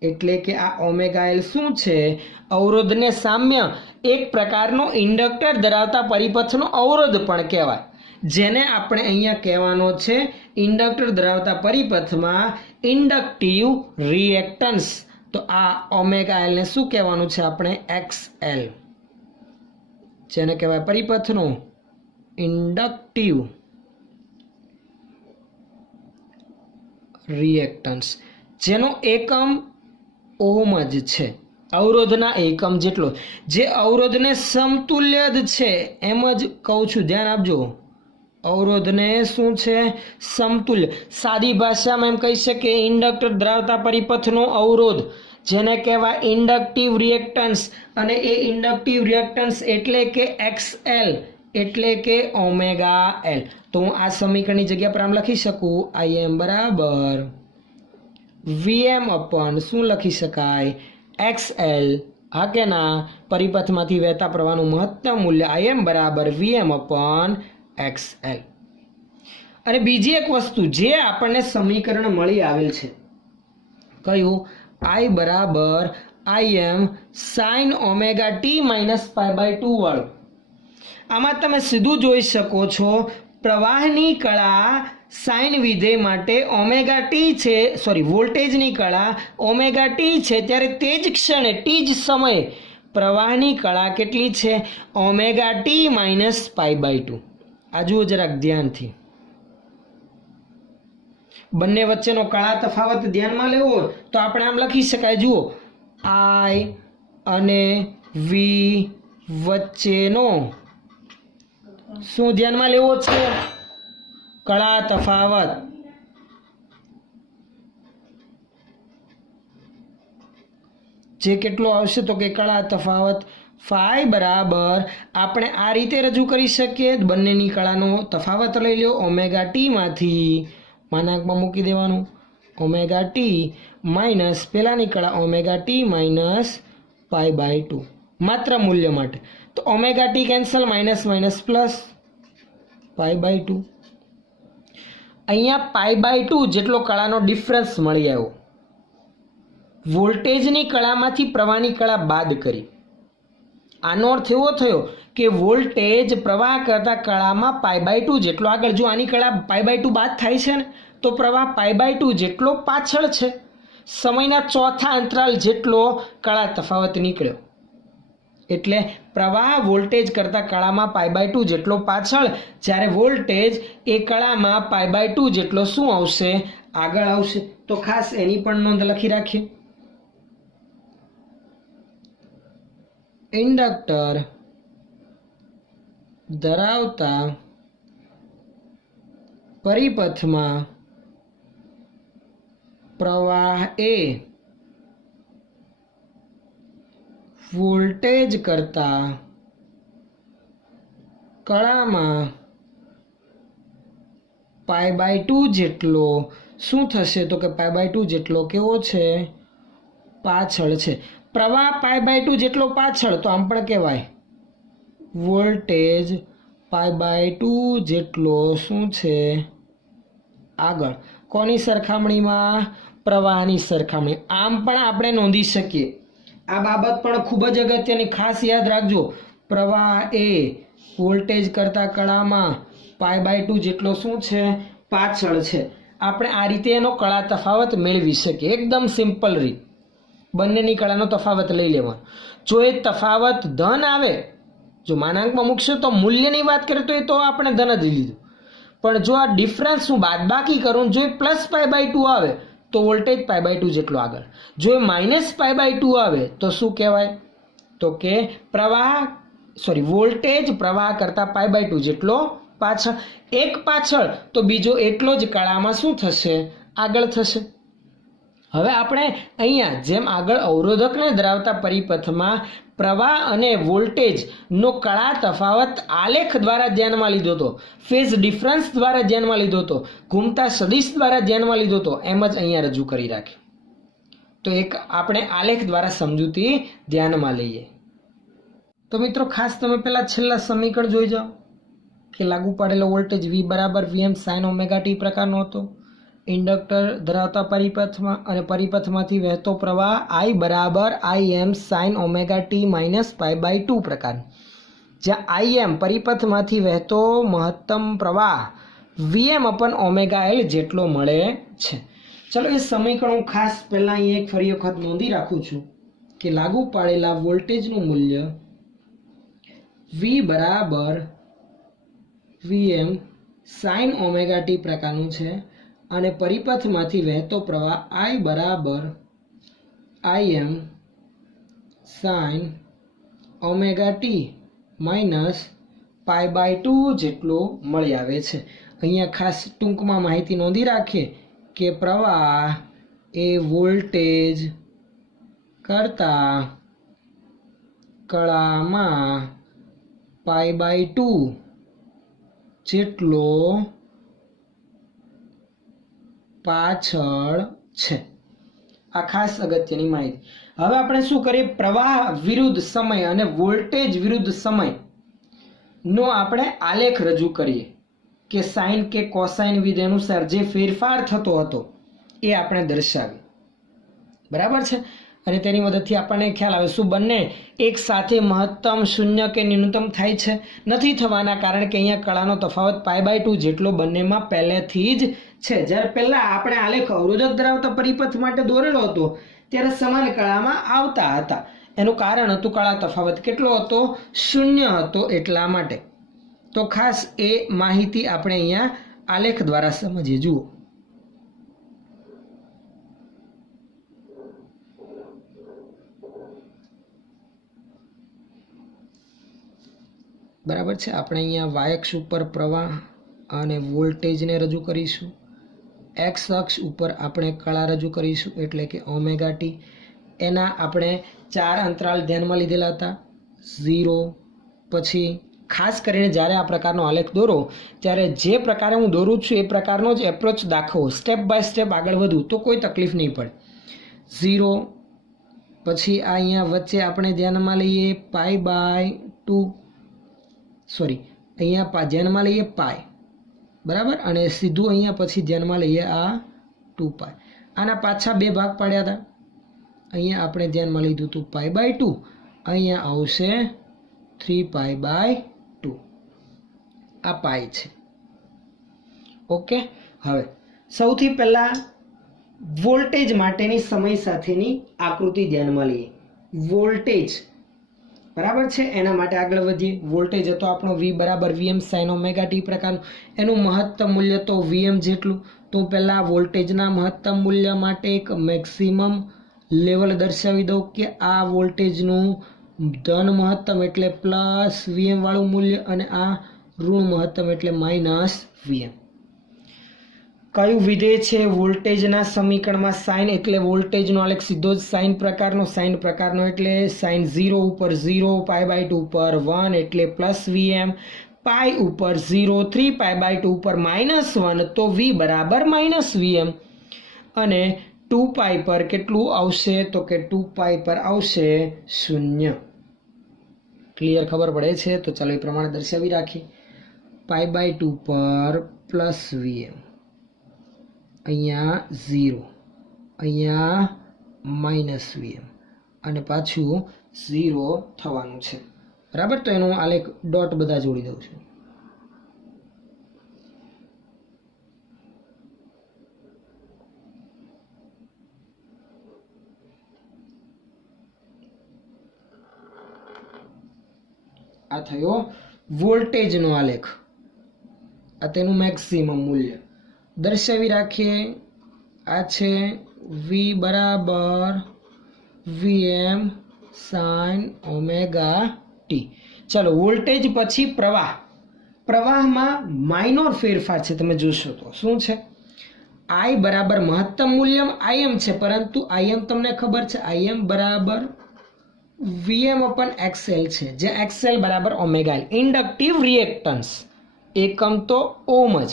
એટલે કે આ ઓમેગા એલ શું છે? અવરોધને સામ્ય એક પ્રકારનો ઇન્ડક્ટર ધરાવતા પરિપથનો અવરોધ પણ કહેવાય, જેને આપણે અહીંયા કહેવાનો છે ઇન્ડક્ટર ધરાવતા પરિપથમાં ઇન્ડક્ટિવ રિએક્ટન્સ. તો આ ઓમેગા એલ ને શું કહેવાનું છે આપણે? એક્સ એલ, જેને કહેવાય પરિપથનો ઇન્ડક્ટિવ રિએક્ટન્સ, જેનો એકમ ઓહમ જ છે, અવરોધના એકમ જેટલો, જે અવરોધને સમતુલ્ય જ છે. એમ જ કહું છું, ધ્યાન આપજો. અવરોધને શું છે? સમતુલ્ય. સાદી ભાષામાં એમ કહી શકીએ ઇન્ડક્ટર ધરાવતા પરિપથનો અવરોધ, જેને કહેવાય ઇન્ડક્ટિવ રિએક્ટન્સ. અને એ ઇન્ડક્ટિવ રિએક્ટન્સ એટલે કે એક્સ એલ, એટલે કે ઓમેગા એલ. તો હું આ સમીકરણની જગ્યા પર આમ લખી શકું, આઈ એમ બરાબર વીએમ અપોન શું લખી શકાય? X L. હા કે ના? પરિપથમાંથી વહેતા પ્રવાહનું મહત્તમ મૂલ્ય આઈ એમ બરાબર વીએમ અપોન એક્સ એલ. અને બીજી એક વસ્તુ જે આપણને સમીકરણ મળી આવેલ છે, કયું? આઈ બરાબર I m sine omega t minus pi by 2 વાળું. આમાં તમે સીધું જોઈ શકો છો પ્રવાહની કળા સાઇન વિધેય માટે ઓમેગા ટી છે, સોરી વોલ્ટેજની કળા ઓમેગા ટી છે, ત્યારે તે જ ક્ષણે ટી જ સમયે પ્રવાહની કળા કેટલી છે? Omega t minus pi by 2. આ જુઓ જરાક ધ્યાનથી, બંને વચ્ચેનો કળા તફાવત ધ્યાનમાં લેવો તો આપણે આમ લખી શકાય. જુઓ, આઈ અને વી વચ્ચેનો શું ધ્યાનમાં લેવો છે? કળા તફાવત. જે કેટલો આવશે તો કે કળા તફાવત ફાઈ બરાબર આપણે આ રીતે રજૂ કરી શકીએ. બંનેની કળાનો તફાવત લઈ લો, ઓમેગા ટી માંથી માનાંકમાં મૂકી દેવાનું, ઓમેગા ટી માઇનસ પેલાની કળા omega t minus pi by 2, માત્ર મૂલ્ય માટે. તો omega t cancel, minus minus plus pi by 2. અહીંયા પાઈ બાય 2 જેટલો કળાનો ડિફરન્સ મળી આવ્યો. વોલ્ટેજની કળામાંથી પ્રવાહની કળા બાદ કરી. આનો અર્થ એવો થયો કે વોલ્ટેજ પ્રવાહ કરતા કળામાં પાઈ બાય 2 જેટલો આગળ. જો આની કળા પાઈ બાય 2 બાદ થાય છે ને તો પ્રવાહ પાઈ બાય 2 જેટલો પાછળ છે. સમયના ચોથા અંતરાલ જેટલો કળા તફાવત નીકળ્યો. એટલે પ્રવાહ વોલ્ટેજ કરતા કળામાં પાઈ બાય 2 જેટલો પાછળ, જ્યારે વોલ્ટેજ એ કળામાં પાઈ બાય 2 જેટલો શું આવશે? આગળ આવશે. તો ખાસ એની પણ નોંધ લખી રાખીએ. ઇન્ડક્ટર ધરાવતા પરિપથમાં પ્રવાહ એ વોલ્ટેજ કરતા કળામાં પાઈ બાય 2 જેટલો શું થશે તો કે પાઈ બાય 2 જેટલો કેવો છે? પાછળ છે. પ્રવાહ પાઈ બાય 2 જેટલો પાછળ, તો આમ પણ કહેવાય વોલ્ટેજ π/2 જેટલો શું છે આગળ. કોની સરખામણીમાં? પ્રવાહની સરખામણી. આમ પણ આપણે નોંધી શકીએ. આ બાબત પણ ખૂબ જ અગત્યની, ખાસ યાદ રાખજો. પ્રવાહ એ વોલ્ટેજ કરતાં કળામાં π/2 જેટલો શું છે? પાછળ છે. આપણે આ રીતે એનો કળા તફાવત મેળવી શકીએ. એકદમ સિમ્પલ રીત. બંનેની કળાનો તફાવત લઈ લેવાનો. જો એ તફાવત ધન આવે, જો માનાંકમાં મૂકશો તો મૂલ્યની વાત કરીએ તો એ તો આપણે ધન જ લીધું. પણ જો આ ડિફરન્સ હું બાદબાકી કરું, જો એ +π/2 આવે તો વોલ્ટેજ π/2 જેટલો આગળ. જો એ -π/2 આવે તો શું કહેવાય? તો કે વોલ્ટેજ પ્રવાહ કરતાં π/2 જેટલો પાછળ. એક પાછળ તો બીજો એટલો જ કળામાં શું થશે? આગળ થશે. હવે આપણે અહીંયા જેમ આગળ અવરોધકને ધરાવતા પરિપથમાં પ્રવાહ અને વોલ્ટેજનો કળા તફાવત આલેખ દ્વારા ધ્યાનમાં લીધો હતો, ફેઝ ડિફરન્સ દ્વારા ધ્યાનમાં લીધો હતો, ઘૂમતા સદિશ દ્વારા ધ્યાનમાં લીધો હતો, એમ જ અહીંયા રજૂ કરી રાખી. તો એક આપણે આલેખ દ્વારા સમજૂતી ધ્યાનમાં લઈએ. તો મિત્રો ખાસ તમે પહેલાં છેલ્લા સમીકરણ જોઈ જાઓ કે લાગુ પાડેલો voltage V = Vm sin ωt પ્રકારનો હતો. ઇન્ડક્ટર ધરાવતા પરિપથમાં અને પરિપથમાંથી વહેતો પ્રવાહ I = Im sin ωt - π/2 પ્રકાર. જ્યાં Im પરિપથમાંથી વહેતો મહત્તમ પ્રવાહ Vm/ωL જેટલો મળે છે. ચલો એ સમીકરણ હું ખાસ પહેલાં અહીં એક ફરી વખત નોંધી રાખું છું કે લાગુ પાડેલા વોલ્ટેજનું મૂલ્ય V = Vm sin ωt પ્રકારનું છે અને પરિપથમાંથી વહેતો પ્રવાહ I = Im sin ωt - π/2 જેટલો મળી આવે છે. અહીંયા ખાસ ટૂંકમાં માહિતી નોંધી રાખીએ કે પ્રવાહ એ વોલ્ટેજ કરતાં કળામાં π/2 જેટલો પાછળ છે. આ ખાસ અગત્યની માહિતી. હવે આપણે શું કરીએ? પ્રવાહ વિરુદ્ધ સમય અને વોલ્ટેજ વિરુદ્ધ સમયનો આપણે આલેખ રજૂ કરીએ કે સાઇન કે કોસાઇન વિધિ અનુસાર જે ફેરફાર થતો હતો એ આપણે દર્શાવીએ. બરાબર છે? અને તેની મદદથી આપણને ખ્યાલ આવે શું બંને એક સાથે મહત્તમ, શૂન્ય કે ન્યૂનતમ થાય છે? નથી થવાના, કારણ કે અહીંયા કળાનો તફાવત π/2 જેટલો બંનેમાં પહેલેથી જ છે. જ્યારે પહેલાં આપણે આલેખ અવરોધક ધરાવતા પરિપથ માટે દોરેલો હતો ત્યારે સમાન કળામાં આવતા હતા. એનું કારણ હતું કળા તફાવત કેટલો હતો? શૂન્ય હતો. એટલા માટે તો ખાસ એ માહિતી આપણે અહીંયા આલેખ દ્વારા સમજીએ. જુઓ, બરાબર છે. આપણે અહીંયા y અક્ષ ઉપર પ્રવાહ અને વોલ્ટેજને રજૂ કરીશું. x અક્ષ ઉપર આપણે કળા રજૂ કરીશું એટલે કે ωt. એના આપણે 4 અંતરાલ ધ્યાનમાં લીધેલા હતા. 0 પછી ખાસ કરીને જ્યારે આ પ્રકારનો આલેખ દોરો ત્યારે જે પ્રકારે હું દોરું છું એ પ્રકારનો જ એપ્રોચ દાખવો, સ્ટેપ બાય સ્ટેપ આગળ વધવું તો કોઈ તકલીફ નહીં પડે. 0 પછી આ અહીંયા વચ્ચે આપણે ધ્યાનમાં લઈએ π/2, અહીંયા ધ્યાનમાં લઈએ પાય, બરાબર, અને સીધું અહીંયા પછી ધ્યાનમાં લઈએ આ 2π. આના પાછા બે ભાગ પાડ્યા હતા. અહીંયા આપણે ધ્યાનમાં લીધું હતું π/2, અહીંયા આવશે 3π/2. આ પાય છે. ઓકે. હવે સૌથી પહેલાં વોલ્ટેજ માટેની સમય સાથેની આકૃતિ ધ્યાનમાં લઈએ. વોલ્ટેજ, બરાબર છે, એના માટે આગળ વધીએ. વોલ્ટેજ હતો આપણો V = Vm sin ωt પ્રકારનું. એનું મહત્તમ મૂલ્ય તો Vm જેટલું. તો પહેલાં વોલ્ટેજના મહત્તમ મૂલ્ય માટે એક મેક્સિમમ લેવલ દર્શાવી દઉં કે આ વોલ્ટેજનું ધન મહત્તમ એટલે +Vm વાળું મૂલ્ય અને આ ઋણ મહત્તમ એટલે -Vm. કયું વિધેય છે વોલ્ટેજના સમીકરણમાં? સાઇન એટલે વોલ્ટેજનો આલેખ સીધો જ સાઇન પ્રકારનો એટલે સાઇન 0 ઉપર 0, π/2 ઉપર 1 એટલે +Vm, π ઉપર 0, 3π/2 ઉપર -1 તો V = -Vm અને 2π પર કેટલું આવશે? તો કે 2π પર આવશે 0. क्लियर खबर पड़े छे? तो चलो ए प्रमाणे दर्शावी राखीए। π/2 पर प्लस વીએમ, અહીંયા 0, અહીંયા માઇનસ વીએમ અને પાછું 0 થવાનું છે, બરાબર? તો એનું આલેખ ડોટ બધા જોડી દઉં છું. આ થયો વોલ્ટેજનો આલેખ, આ તેનું મેક્સિમમ મૂલ્ય દર્શાવી રાખીએ. આ છે વી બરાબર વીએમ સાઇન ઓમેગા ટી. ચાલો વોલ્ટેજ પછી પ્રવાહ. પ્રવાહમાં માઇનોર ફેરફાર છે, તમે જોશો તો શું છે? આઈ બરાબર મહત્તમ મૂલ્ય આઈએમ છે, પરંતુ આઈએમ તમને ખબર છે આઈએમ બરાબર વીએમ અપન એક્સએલ છે, જે એક્સએલ બરાબર ઓમેગા એલ. ઇન્ડક્ટિવ રિએક્ટન્સ એકમ તો ઓમ જ,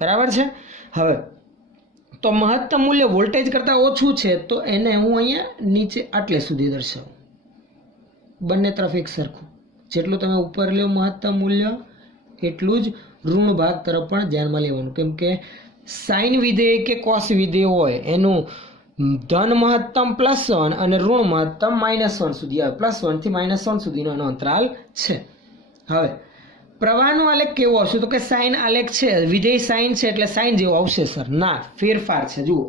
બરાબર છે. હવે તો મહત્તમ મૂલ્ય વોલ્ટેજ કરતાં ઓછું છે, તો એને હું અહીંયા નીચે આટલે સુધી દર્શાવું, બંને તરફ એક સરખું. જેટલું તમે ઉપર લ્યો મહત્તમ મૂલ્ય, એટલું જ ઋણ ભાગ તરફ પણ ધ્યાનમાં લેવાનું, કેમ કે સાઇન વિધેય કે કોસ વિધેય હોય એનું ધન મહત્તમ +1 અને ઋણ મહત્તમ -1 સુધી આવે. +1 થી -1 સુધીનો એનો અંતરાલ છે. હવે પ્રવાહનો આલેખ કેવો આવશે? તો કે સાઇન આલેખ છે, વિધેય સાઇન છે એટલે સાઇન જેવો આવશે સર. ના, ફેરફાર છે. જુઓ,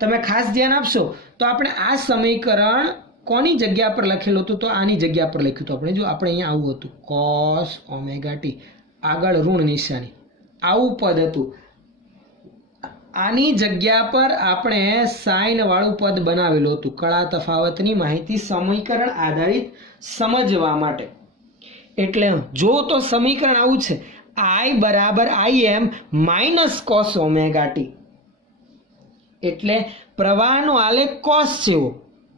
તમે ખાસ ધ્યાન આપશો તો આપણે આ સમીકરણ કોની જગ્યા પર લખેલું હતું? તો આની જગ્યા પર લખ્યું હતું આપણે. જો આપણે અહીંયા આવું હતું, cos ઓમેગા ટી, આગળ ઋણ નિશાની, આવું પદ હતું. આની જગ્યા પર આપણે સાઇન વાળું પદ બનાવેલું હતું, કળા તફાવતની માહિતી સમીકરણ આધારિત સમજવા માટે. એટલે જો તો સમીકરણ આવું છે, I બરાબર IM minus cos omega T, એટલે પ્રવાહનો આલેખ કોસ જેવો.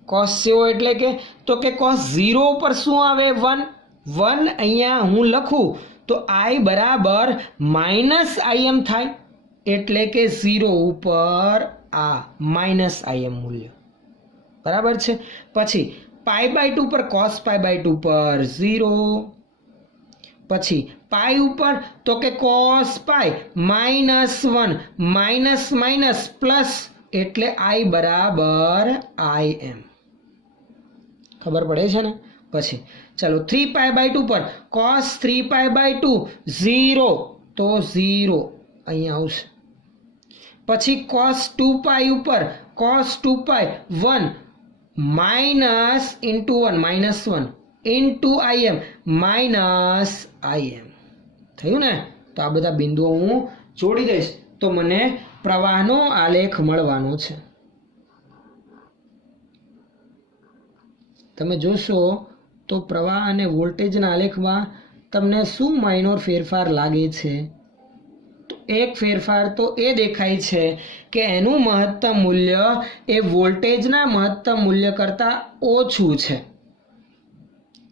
કોસ જેવો એટલે કે તો કે કોસ 0 ઉપર શું આવે? 1. અહીંયા હું લખું તો I બરાબર -IM થાય, એટલે કે 0 ઉપર આ -IM મૂલ્ય, બરાબર છે. પછી π/2 પર cos π/2 પર 0, પછી પાઈ ઉપર તો કે cos પાઈ -1 માઇનસ માઇનસ પ્લસ, એટલે I બરાબર IM. ખબર પડે છે ને? પછી ચાલો 3π/2 પર cos 3π/2 0, તો 0 અહીંયા આવશે. પછી cos 2π ઉપર cos 2π 1 minus into 1 -1 into IM minus IM. થયું ને? તો આ બધા બિંદુઓ હું જોડી દઈશ તો મને પ્રવાહનો આલેખ મળવાનો છે. તમે જોશો તો પ્રવાહ અને વોલ્ટેજના આલેખમાં તમને શું માઇનોર ફેરફાર લાગે છે? તો એક ફેરફાર તો એ દેખાય છે કે એનું મહત્તમ મૂલ્ય એ વોલ્ટેજના મહત્તમ મૂલ્ય કરતાં ઓછું છે.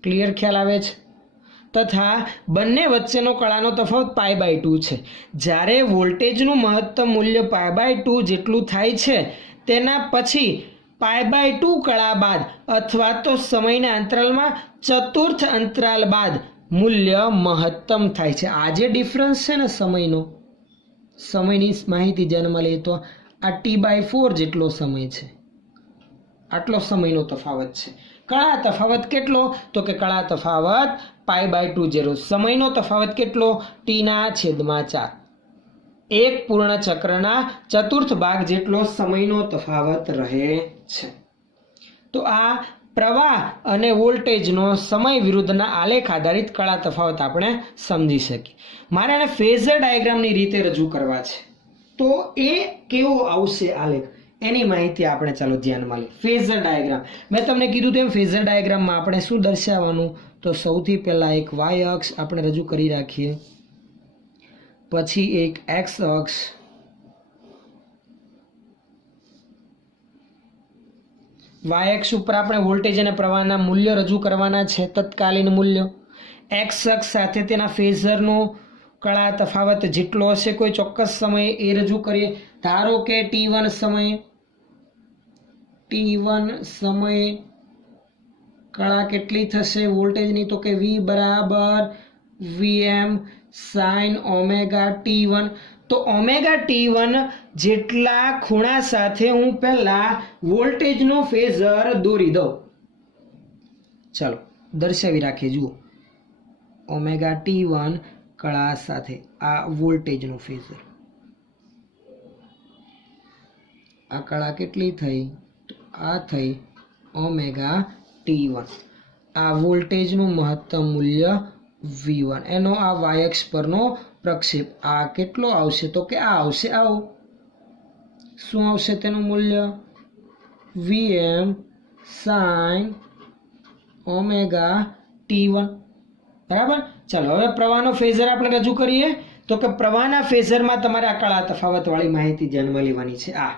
ક્લિયર ખ્યાલ આવે છે? તથા બંને વચ્ચેનો કળાનો તફાવત π/2 છે. જ્યારે વોલ્ટેજનું મહત્તમ મૂલ્ય π/2 જેટલું થાય છે, તેના પછી π/2 કળા બાદ અથવા તો સમયના અંતરાલમાં ચતુર્થ અંતરાલ બાદ મૂલ્ય મહત્તમ થાય છે. આ જે ડિફરન્સ છે ને સમયનો, સમયની માહિતી ધ્યાનમાં લઈએ તો આ T/4 જેટલો સમય છે, આટલો સમયનો તફાવત છે. કળા તફાવત કેટલો? તો કે કળા તફાવત π/2 જેટલો. સમયનો તફાવત કેટલો? T/4. એક પૂર્ણ ચક્રના ચતુર્થ ભાગ જેટલો સમયનો તફાવત રહે છે. તો આ પ્રવાહ અને વોલ્ટેજનો સમય વિરુદ્ધના આલેખ આધારિત કળા તફાવત આપણે સમજી શકીએ. મારે આને ફેઝર ડાયાગ્રામની રીતે રજૂ કરવા છે, તો એ કેવો આવશે આલેખ એની માહિતી આપણે ચાલો ધ્યાનમાં લઈએ. ફેઝર ડાયાગ્રામ મેં તમને કીધું તેમ ફેઝર ડાયાગ્રામમાં આપણે શું દર્શાવવાનું? તો સૌથી પહેલા એક વાય અક્ષ આપણે રજૂ કરી રાખીએ, પછી એક એક્સ અક્ષ, વાય અક્ષ ઉપર આપણે વોલ્ટેજ અને પ્રવાહના મૂલ્ય રજૂ કરવાના છે, તત્કાલીન મૂલ્ય. એક્સ અક્ષ સાથે તેના ફેઝરનો કળા તફાવત જેટલો હશે કોઈ ચોક્કસ સમયે એ રજૂ કરીએ. ધારો કે T1 સમયે કળા કેટલી થશે વોલ્ટેજની? તો કે V બરાબર Vm sin ઓમેગા T1. તો ઓમેગા T1 જેટલા ખૂણા સાથે હું પહેલા વોલ્ટેજનો ફેઝર દોરી દઉં. ચાલો દર્શાવી રાખીએ. જુઓ, ઓમેગા T1 કળા સાથે આ વોલ્ટેજનો ફેઝર. આ કળા કેટલી થઈ? તો આ થઈ ઓમેગા T1. આ વોલ્ટેજનું મહત્તમ મૂલ્ય V1, એનો આ y અક્ષ પરનો પ્રક્ષેપ આ કેટલો આવશે? તો કે આ આવશે. આવું શું આવશે તેનું મૂલ્ય? Vm sin omega T1. બરાબર. ચાલો હવે પ્રવાહનો ફેઝર આપણે રજૂ કરીએ. તો કે પ્રવાહના ફેઝરમાં તમારે આ કળા તફાવતવાળી માહિતી ધ્યાનમાં લેવાની છે. આ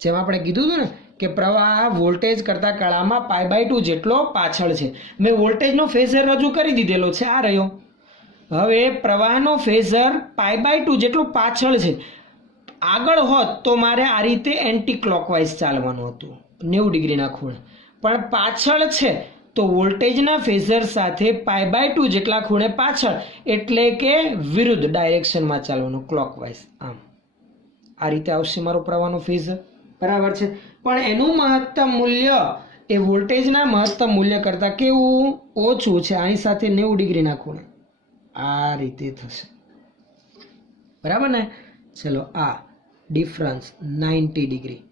જેમ આપણે કીધું હતું ને કે પ્રવાહ વોલ્ટેજ કરતા કળામાં π/2 જેટલો પાછળ છે. મેં વોલ્ટેજનો ફેઝર રજૂ કરી દીધેલો છે, આ રહ્યો. હવે પ્રવાહનો ફેઝર π/2 જેટલો પાછળ છે. આગળ હોત તો મારે આ રીતે એન્ટી ક્લોકવાઇઝ ચાલવાનું હતું 90 ડિગ્રીના ખૂણે, પણ પાછળ છે તો વોલ્ટેજના ફેઝર સાથે π/2 જેટલા ખૂણે પાછળ, એટલે કે વિરુદ્ધ ડાયરેક્શનમાં ચાલવાનું, ક્લોકવાઇઝ. આમ આ રીતે આવશે મારો પ્રવાહનો ફેઝર. બરાબર છે. પણ એનું મહત્તમ મૂલ્ય એ વોલ્ટેજના મહત્તમ મૂલ્ય કરતાં કેવું? ઓછું છે. આની સાથે 90 ડિગ્રીના ખૂણે આ રીતે થશે. બરાબર ને? ચલો આ ડિફરન્સ 90 ડિગ્રી,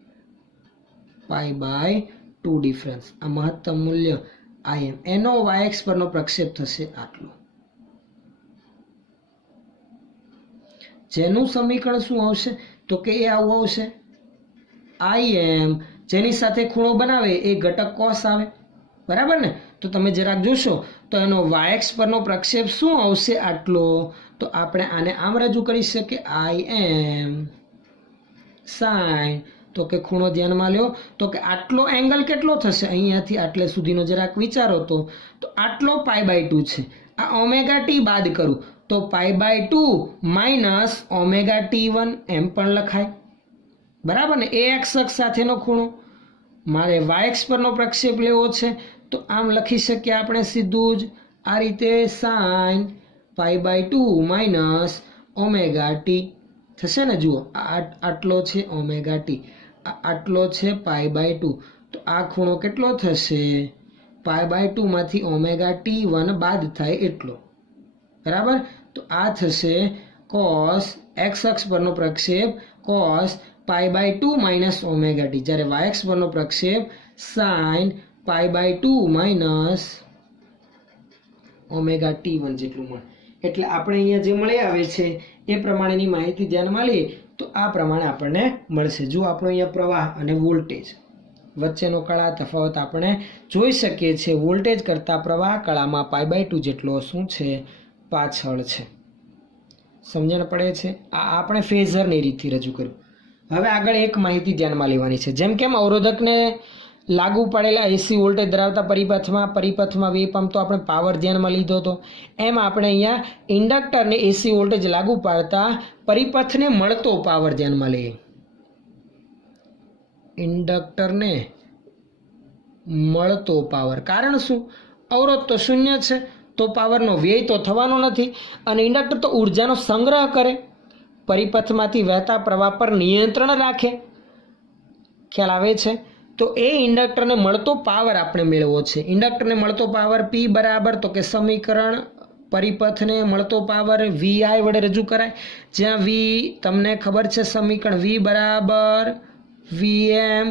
π/2 ડિફરન્સ, આ મહત્તમ મૂલ્ય Im, એનો y અક્ષ પરનો પ્રક્ષેપ થશે આટલો. જેનું સમીકરણ શું આવશે? તો કે એ આવું આવશે. Im જેની સાથે ખૂણો બનાવે એ ઘટક cos આવે. બરાબર ને? તો તમે જરાક જોશો તો એનો y અક્ષ પરનો પ્રક્ષેપ શું આવશે? આટલો. તો આપણે આને આમ રજૂ કરી શકીએ, Im sin, તો કે ખૂણો ધ્યાનમાં લ્યો, તો કે આટલો એંગલ કેટલો થશે? અહીંયાથી આટલે સુધીનો જરાક વિચારો તો આટલો π/2 છે. આ ઓમેગા ટી બાદ કરું તો π/2 માઇનસ ઓમેગા T1 એમ પણ લખાય. બરાબર ને? એ x અક્ષ સાથેનો ખૂણો, મારે y અક્ષ પરનો પ્રક્ષેપ લેવો છે તો આમ લખી શકીએ આપણે સીધું જ આ રીતે, sin π/2 માઇનસ ઓમેગા ટી થશે ને. જુઓ આટલો છે ઓમેગા ટી, આટલો છે π/2, તો આ ખૂણો કેટલો થશે? π/2 માંથી ઓમેગા T1 બાદ થાય એટલો. બરાબર. તો આ થશે cos, x અક્ષ પરનો પ્રક્ષેપ cos π/2 માઇનસ ઓમેગા ટી, જ્યારે y અક્ષ પરનો પ્રક્ષેપ sin π/2 માઇનસ ઓમેગા T1 જેટલું મળે. એટલે આપણે અહીંયા જે મળી આવે છે એ પ્રમાણેની માહિતી ધ્યાનમાં લઈએ તો આ પ્રમાણે આપણને મળશે. જો આપણો અહીંયા પ્રવાહ અને વોલ્ટેજ વચ્ચેનો કળા તફાવત આપણે જોઈ શકીએ છીએ. વોલ્ટેજ કરતાં પ્રવાહ કળામાં π/2 જેટલો શું છે? પાછળ છે. સમજણ પડે છે? આ આપણે ફેઝરની રીતથી રજૂ કર્યું. હવે આગળ એક માહિતી ધ્યાનમાં લેવાની છે. જેમ કેમ અવરોધકને લાગુ પડેલા એસી વોલ્ટેજ ધરાવતા પરિપથમાં વેવપંપ તો આપણે પાવર ધ્યાનમાં લીધો હતો, એમ આપણે અહીંયા ઇન્ડક્ટરને એસી વોલ્ટેજ લાગુ પાડતા પરિપથને મળતો પાવર ધ્યાનમાં લઈએ. ઇન્ડક્ટરને મળતો પાવર, કારણ શું? અવરોધ તો શૂન્ય છે તો પાવરનો વ્યય તો થવાનો નથી, અને ઇન્ડક્ટર તો ઉર્જાનો સંગ્રહ કરે, પરિપથમાંથી વહેતા પ્રવાહ પર નિયંત્રણ રાખે. ખ્યાલ આવે છે? તો એ ઇન્ડક્ટરને મળતો પાવર આપણે મેળવવો છે. ઇન્ડક્ટરને મળતો પાવર P બરાબર, તો કે સમીકરણ પરિપથને મળતો પાવર VI વડે રજૂ કરાય, જ્યાં V તમને ખબર છે સમીકરણ V બરાબર Vm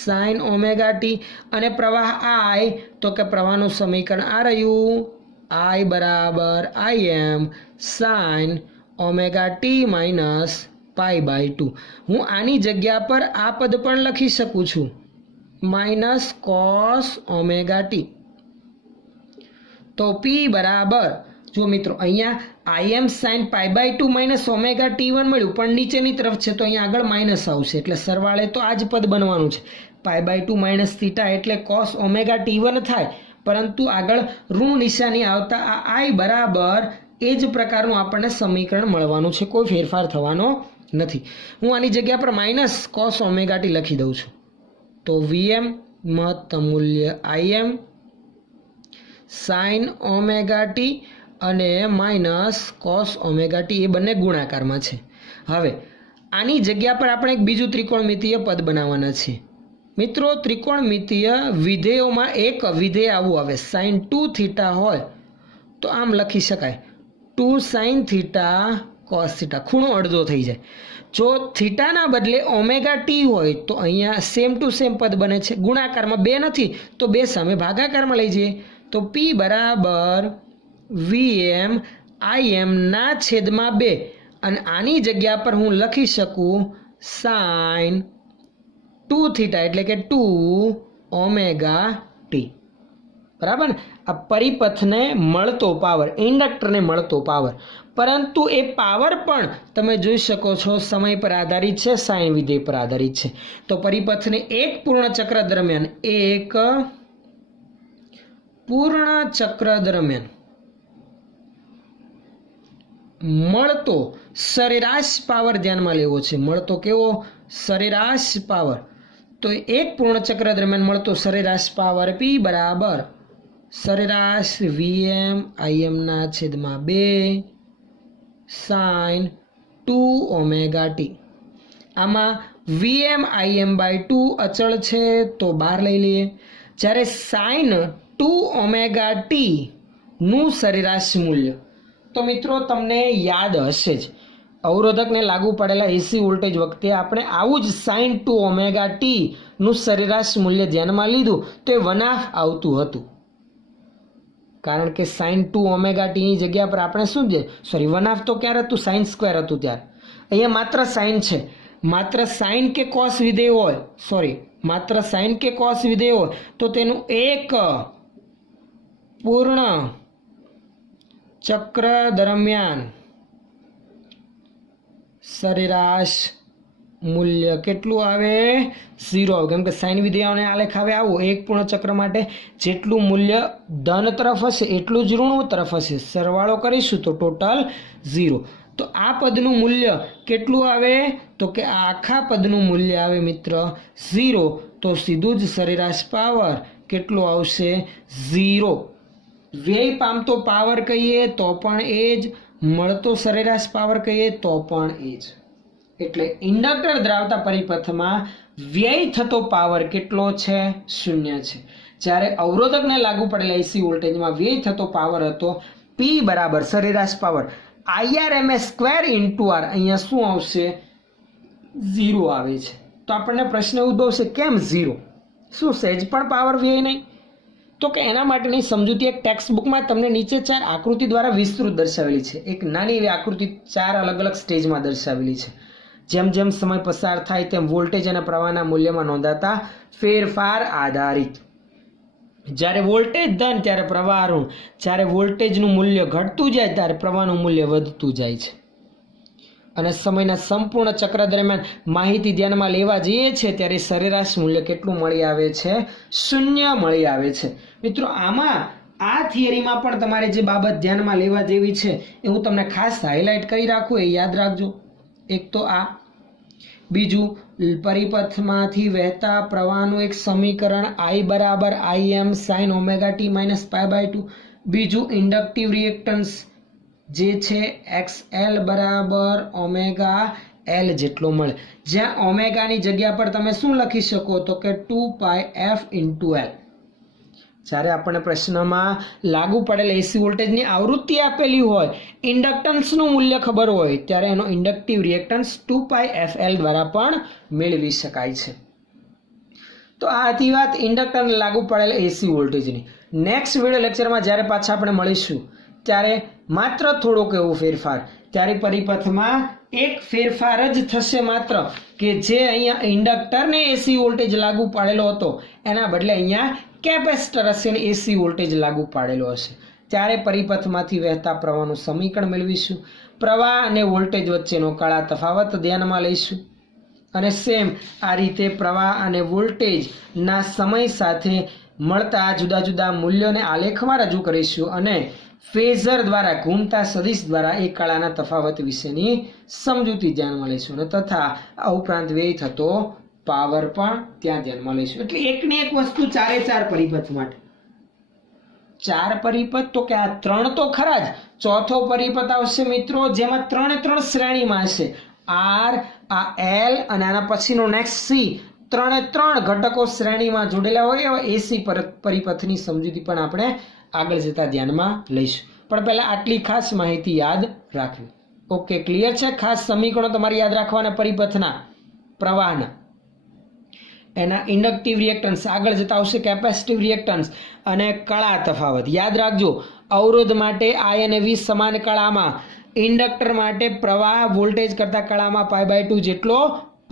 sin ઓમેગા ટી, અને પ્રવાહ I તો કે પ્રવાહનું સમીકરણ આ રહ્યું, I બરાબર Im sin omega t minus π/2. હું આની જગ્યા પર આ પદ પણ લખી શકું છું, માઇનસ કોસ ઓમેગા ટી. તો P બરાબર, જો મિત્રો અહીંયા Im sin π/2 minus omega T1 મળ્યું, પણ નીચેની તરફ છે તો અહીંયા આગળ માઇનસ આવશે, એટલે સરવાળે તો આ જ પદ બનવાનું છે. π/2 માઇનસ થીટા એટલે કોસ ઓમેગા T1 થાય, પરંતુ આગળ ઋણ નિશાની આવતા આ I બરાબર એ જ પ્રકારનું આપણને સમીકરણ મળવાનું છે, કોઈ ફેરફાર થવાનો નથી. હું આની જગ્યા પર માઇનસ કોસ ઓમેગા ટી લખી દઉં છું. તો Vm મહત્તમ મૂલ્ય Im sin ઓમેગા ટી અને માઇનસ કોસ ઓમેગા ટી, એ બંને ગુણાકારમાં છે. હવે આની જગ્યા પર આપણે એક બીજું ત્રિકોણમિતીય પદ બનાવવાના છે. મિત્રો, ત્રિકોણમિતીય વિધેયોમાં એક વિધેય આવું આવે, sin 2 થીટા હોય તો આમ લખી શકાય 2 sin થીટા કોસ થીટા, ખૂણો અડધો થઈ જાય. જો થીટાના બદલે ઓમેગા ટી હોય તો અહીંયા સેમ ટુ સેમ પદ બને છે. ગુણાકારમાં બે નથી તો બે સામે ભાગાકારમાં લઈ જઈએ તો P બરાબર VM Im ના છેદમાં 2, અને આની જગ્યા પર હું લખી શકું sin 2 થીટા એટલે કે 2 ઓમેગા ટી. બરાબર ને? આ પરિપથને મળતો પાવર, ઇન્ડક્ટરને મળતો પાવર, પરંતુ એ પાવર પણ તમે જોઈ શકો છો સમય પર આધારિત છે, સાઇન વિધેય પર આધારિત છે. તો પરિપથને એક પૂર્ણ ચક્ર દરમિયાન મળતો સરેરાશ પાવર ધ્યાનમાં લેવો છે. મળતો કેવો? સરેરાશ પાવર. તો એક પૂર્ણ ચક્ર દરમિયાન મળતો સરેરાશ પાવર P બરાબર સરેરાશ VM Im ના છેદમાં 2 sin 2 ઓમેગા ટી. આમાં VM Im બાય 2 અચળ છે તો બહાર લઈ લઈએ. જ્યારે sin 2 ઓમેગા ટી નું સરેરાશ મૂલ્ય, તો મિત્રો તમને યાદ હશે જ, અવરોધકને લાગુ પડેલા એસી વોલ્ટેજ વખતે આપણે આવું જ sin 2 ઓમેગા ટી નું સરેરાશ મૂલ્ય ધ્યાનમાં લીધું તો એ 1/2 આવતું હતું. કારણ કે sin 2 ઓમેગા ટીની જગ્યા પર આપણે શું છે, 1/2 તો ક્યારે હતું, sin સ્ક્વેર હતું ત્યારે. અહીંયા માત્ર sin છે. માત્ર sin કે cos વિધેય હોય, માત્ર sin કે cos વિધેય હોય તો તેનું એક પૂર્ણ ચક્ર દરમિયાન સરેરાશ મૂલ્ય કેટલું આવે? 0 આવે. કેમ કે સાઇન વિધેયોને આલેખ આવે આવું, એક પૂર્ણ ચક્ર માટે જેટલું મૂલ્ય ધન તરફ હશે એટલું જ ઋણ તરફ હશે. સરવાળો કરીશું તો ટોટલ 0. તો આ પદનું મૂલ્ય કેટલું આવે? તો કે આ આખા પદનું મૂલ્ય આવે મિત્ર 0. તો સીધું જ સરેરાશ પાવર કેટલું આવશે? 0. વ્યય પામતો પાવર કહીએ તો પણ એ જ, મળતો સરેરાશ પાવર કહીએ તો પણ એ જ. એટલે ઇન્ડક્ટર ધરાવતા પરિપથમાં વ્યય થતો પાવર કેટલો છે? 0 છે. જ્યારે અવરોધકને લાગુ પડેલા એસી વોલ્ટેજમાં વ્યય થતો પાવર હતો P બરાબર સરેરાશ power IRMS square into R. અહીંયા શું આવશે? 0 આવે છે. તો આપણને પ્રશ્ન ઉદ્ભવશે કેમ 0? શું સહેજ પણ પાવર વ્યય નહીં? તો કે એના માટેની સમજૂતી એક ટેક્સ્ટ બુકમાં તમને નીચે 4 આકૃતિ દ્વારા વિસ્તૃત દર્શાવેલી છે. એક નાની એવી આકૃતિ 4 અલગ અલગ સ્ટેજમાં દર્શાવેલી છે. જેમ જેમ સમય પસાર થાય તેમ વોલ્ટેજ અને પ્રવાહના મૂલ્યમાં નોંધાતા ફેરફાર આધારિત. જ્યારે વોલ્ટેજ ધન ત્યારે પ્રવાહ ઋણ. જ્યારે વોલ્ટેજનું મૂલ્ય ઘટતું જાય ત્યારે પ્રવાહનું મૂલ્ય વધતું જાય છે. અને સમયના સંપૂર્ણ ચક્ર દરમિયાન માહિતી ધ્યાનમાં લેવા જઈએ છીએ ત્યારે સરેરાશ મૂલ્ય કેટલું મળી આવે છે? 0 મળી આવે છે. મિત્રો, આમાં આ થિયરીમાં પણ તમારે જે બાબત ધ્યાનમાં લેવા જેવી છે એ હું તમને ખાસ હાઇલાઇટ કરી રાખું, એ યાદ રાખજો. એક તો આ, બીજું પરિપથમાંથી વહેતા પ્રવાહનું એક સમીકરણ I બરાબર Im sin omega t minus π/2. બીજું ઇન્ડક્ટિવ રિએક્ટન્સ જે છે XL બરાબર ઓમેગા L જેટલો મળે, જ્યાં ઓમેગાની જગ્યા પર તમે શું લખી શકો? તો કે 2πf × L. જ્યારે આપણને પ્રશ્નમાં લાગુ પડેલ એસી વોલ્ટેજની આવૃત્તિ આપેલી હોય, ઇન્ડક્ટન્સનું મૂલ્ય ખબર હોય, ત્યારે એનો ઇન્ડક્ટિવ રિએક્ટન્સ 2πfL દ્વારા પણ મેળવી શકાય છે. તો આ હતી વાત ઇન્ડક્ટરને લાગુ પડેલ એસી વોલ્ટેજની. નેક્સ્ટ વિડિયો લેક્ચરમાં જ્યારે પાછા આપણે મળીશું ત્યારે માત્ર થોડોક એવો ફેરફાર, ત્યારે પરિપથમાં એક ફેરફાર જ થશે માત્ર, કે જે અહીંયા ઇન્ડક્ટરને એસી વોલ્ટેજ લાગુ પાડેલો હતો એના બદલે અહીંયા કેપેસિટર હશે અને એસી વોલ્ટેજ લાગુ પાડેલો હશે. ત્યારે પરિપથમાંથી વહેતા પ્રવાહનું સમીકરણ મેળવીશું. પ્રવાહ અને વોલ્ટેજ વચ્ચેનો કાળા તફાવત ધ્યાનમાં લઈશું. અને સેમ આ રીતે પ્રવાહ અને વોલ્ટેજના સમય સાથે મળતા જુદા જુદા મૂલ્યોને આલેખમાં રજૂ કરીશું અને ફેઝર દ્વારા, ઘૂમતા સદિશ દ્વારા એ કાળાના તફાવત વિશેની સમજૂતી ધ્યાનમાં લઈશું. અને તથા આ ઉપરાંત વ્યય થતો પાવર પણ ત્યાં ધ્યાનમાં લઈશું. એટલે એકની એક વસ્તુ ચારે ચાર પરિપથ માટે. ચાર પરિપથ તો કે આ ત્રણ તો ખરા જ. ચોથો પરિપથ આવશે મિત્રો જેમાં 3 શ્રેણીમાં હશે. આર, આ એલ અને આના પછીનો નેક્સ્ટ સી, 3 ઘટકો શ્રેણીમાં જોડેલા હોય એવા એસી પરિપથની સમજૂતી પણ આપણે આગળ જતા ધ્યાનમાં લઈશું. પણ પહેલા આટલી ખાસ માહિતી યાદ રાખવી. ઓકે, ક્લિયર છે? ખાસ સમીકરણો તમારે યાદ રાખવાના પરિપથના, પ્રવાહના, એના ઇન્ડક્ટિવ રિએક્ટન્સ, આગળ જતા આવશે કેપેસિટિવ રિએક્ટન્સ અને કળા તફાવત. યાદ રાખજો, અવરોધ માટે I અને V સમાન કળામાં, ઇન્ડક્ટર માટે પ્રવાહ વોલ્ટેજ કરતા કળામાં π/2 જેટલો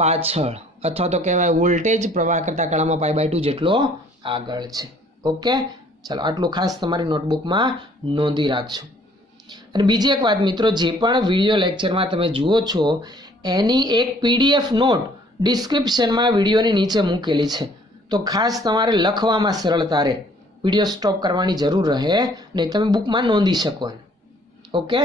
પાછળ, અથવા તો કહેવાય વોલ્ટેજ પ્રવાહ કરતા કળામાં π/2 જેટલો આગળ છે. ઓકે, ચાલો આટલું ખાસ તમારી નોટબુકમાં નોંધી રાખજો. અને બીજી એક વાત મિત્રો, જે પણ વિડીયો લેક્ચરમાં તમે જુઓ છો એની એક PDF નોટ ડિસ્ક્રિપ્શનમાં વિડીયોની નીચે મૂકેલી છે. તો ખાસ તમારે લખવામાં સરળતા રહે, વિડીયો સ્ટોપ કરવાની જરૂર રહે નહીં, તમે બુકમાં નોંધી શકો. ઓકે.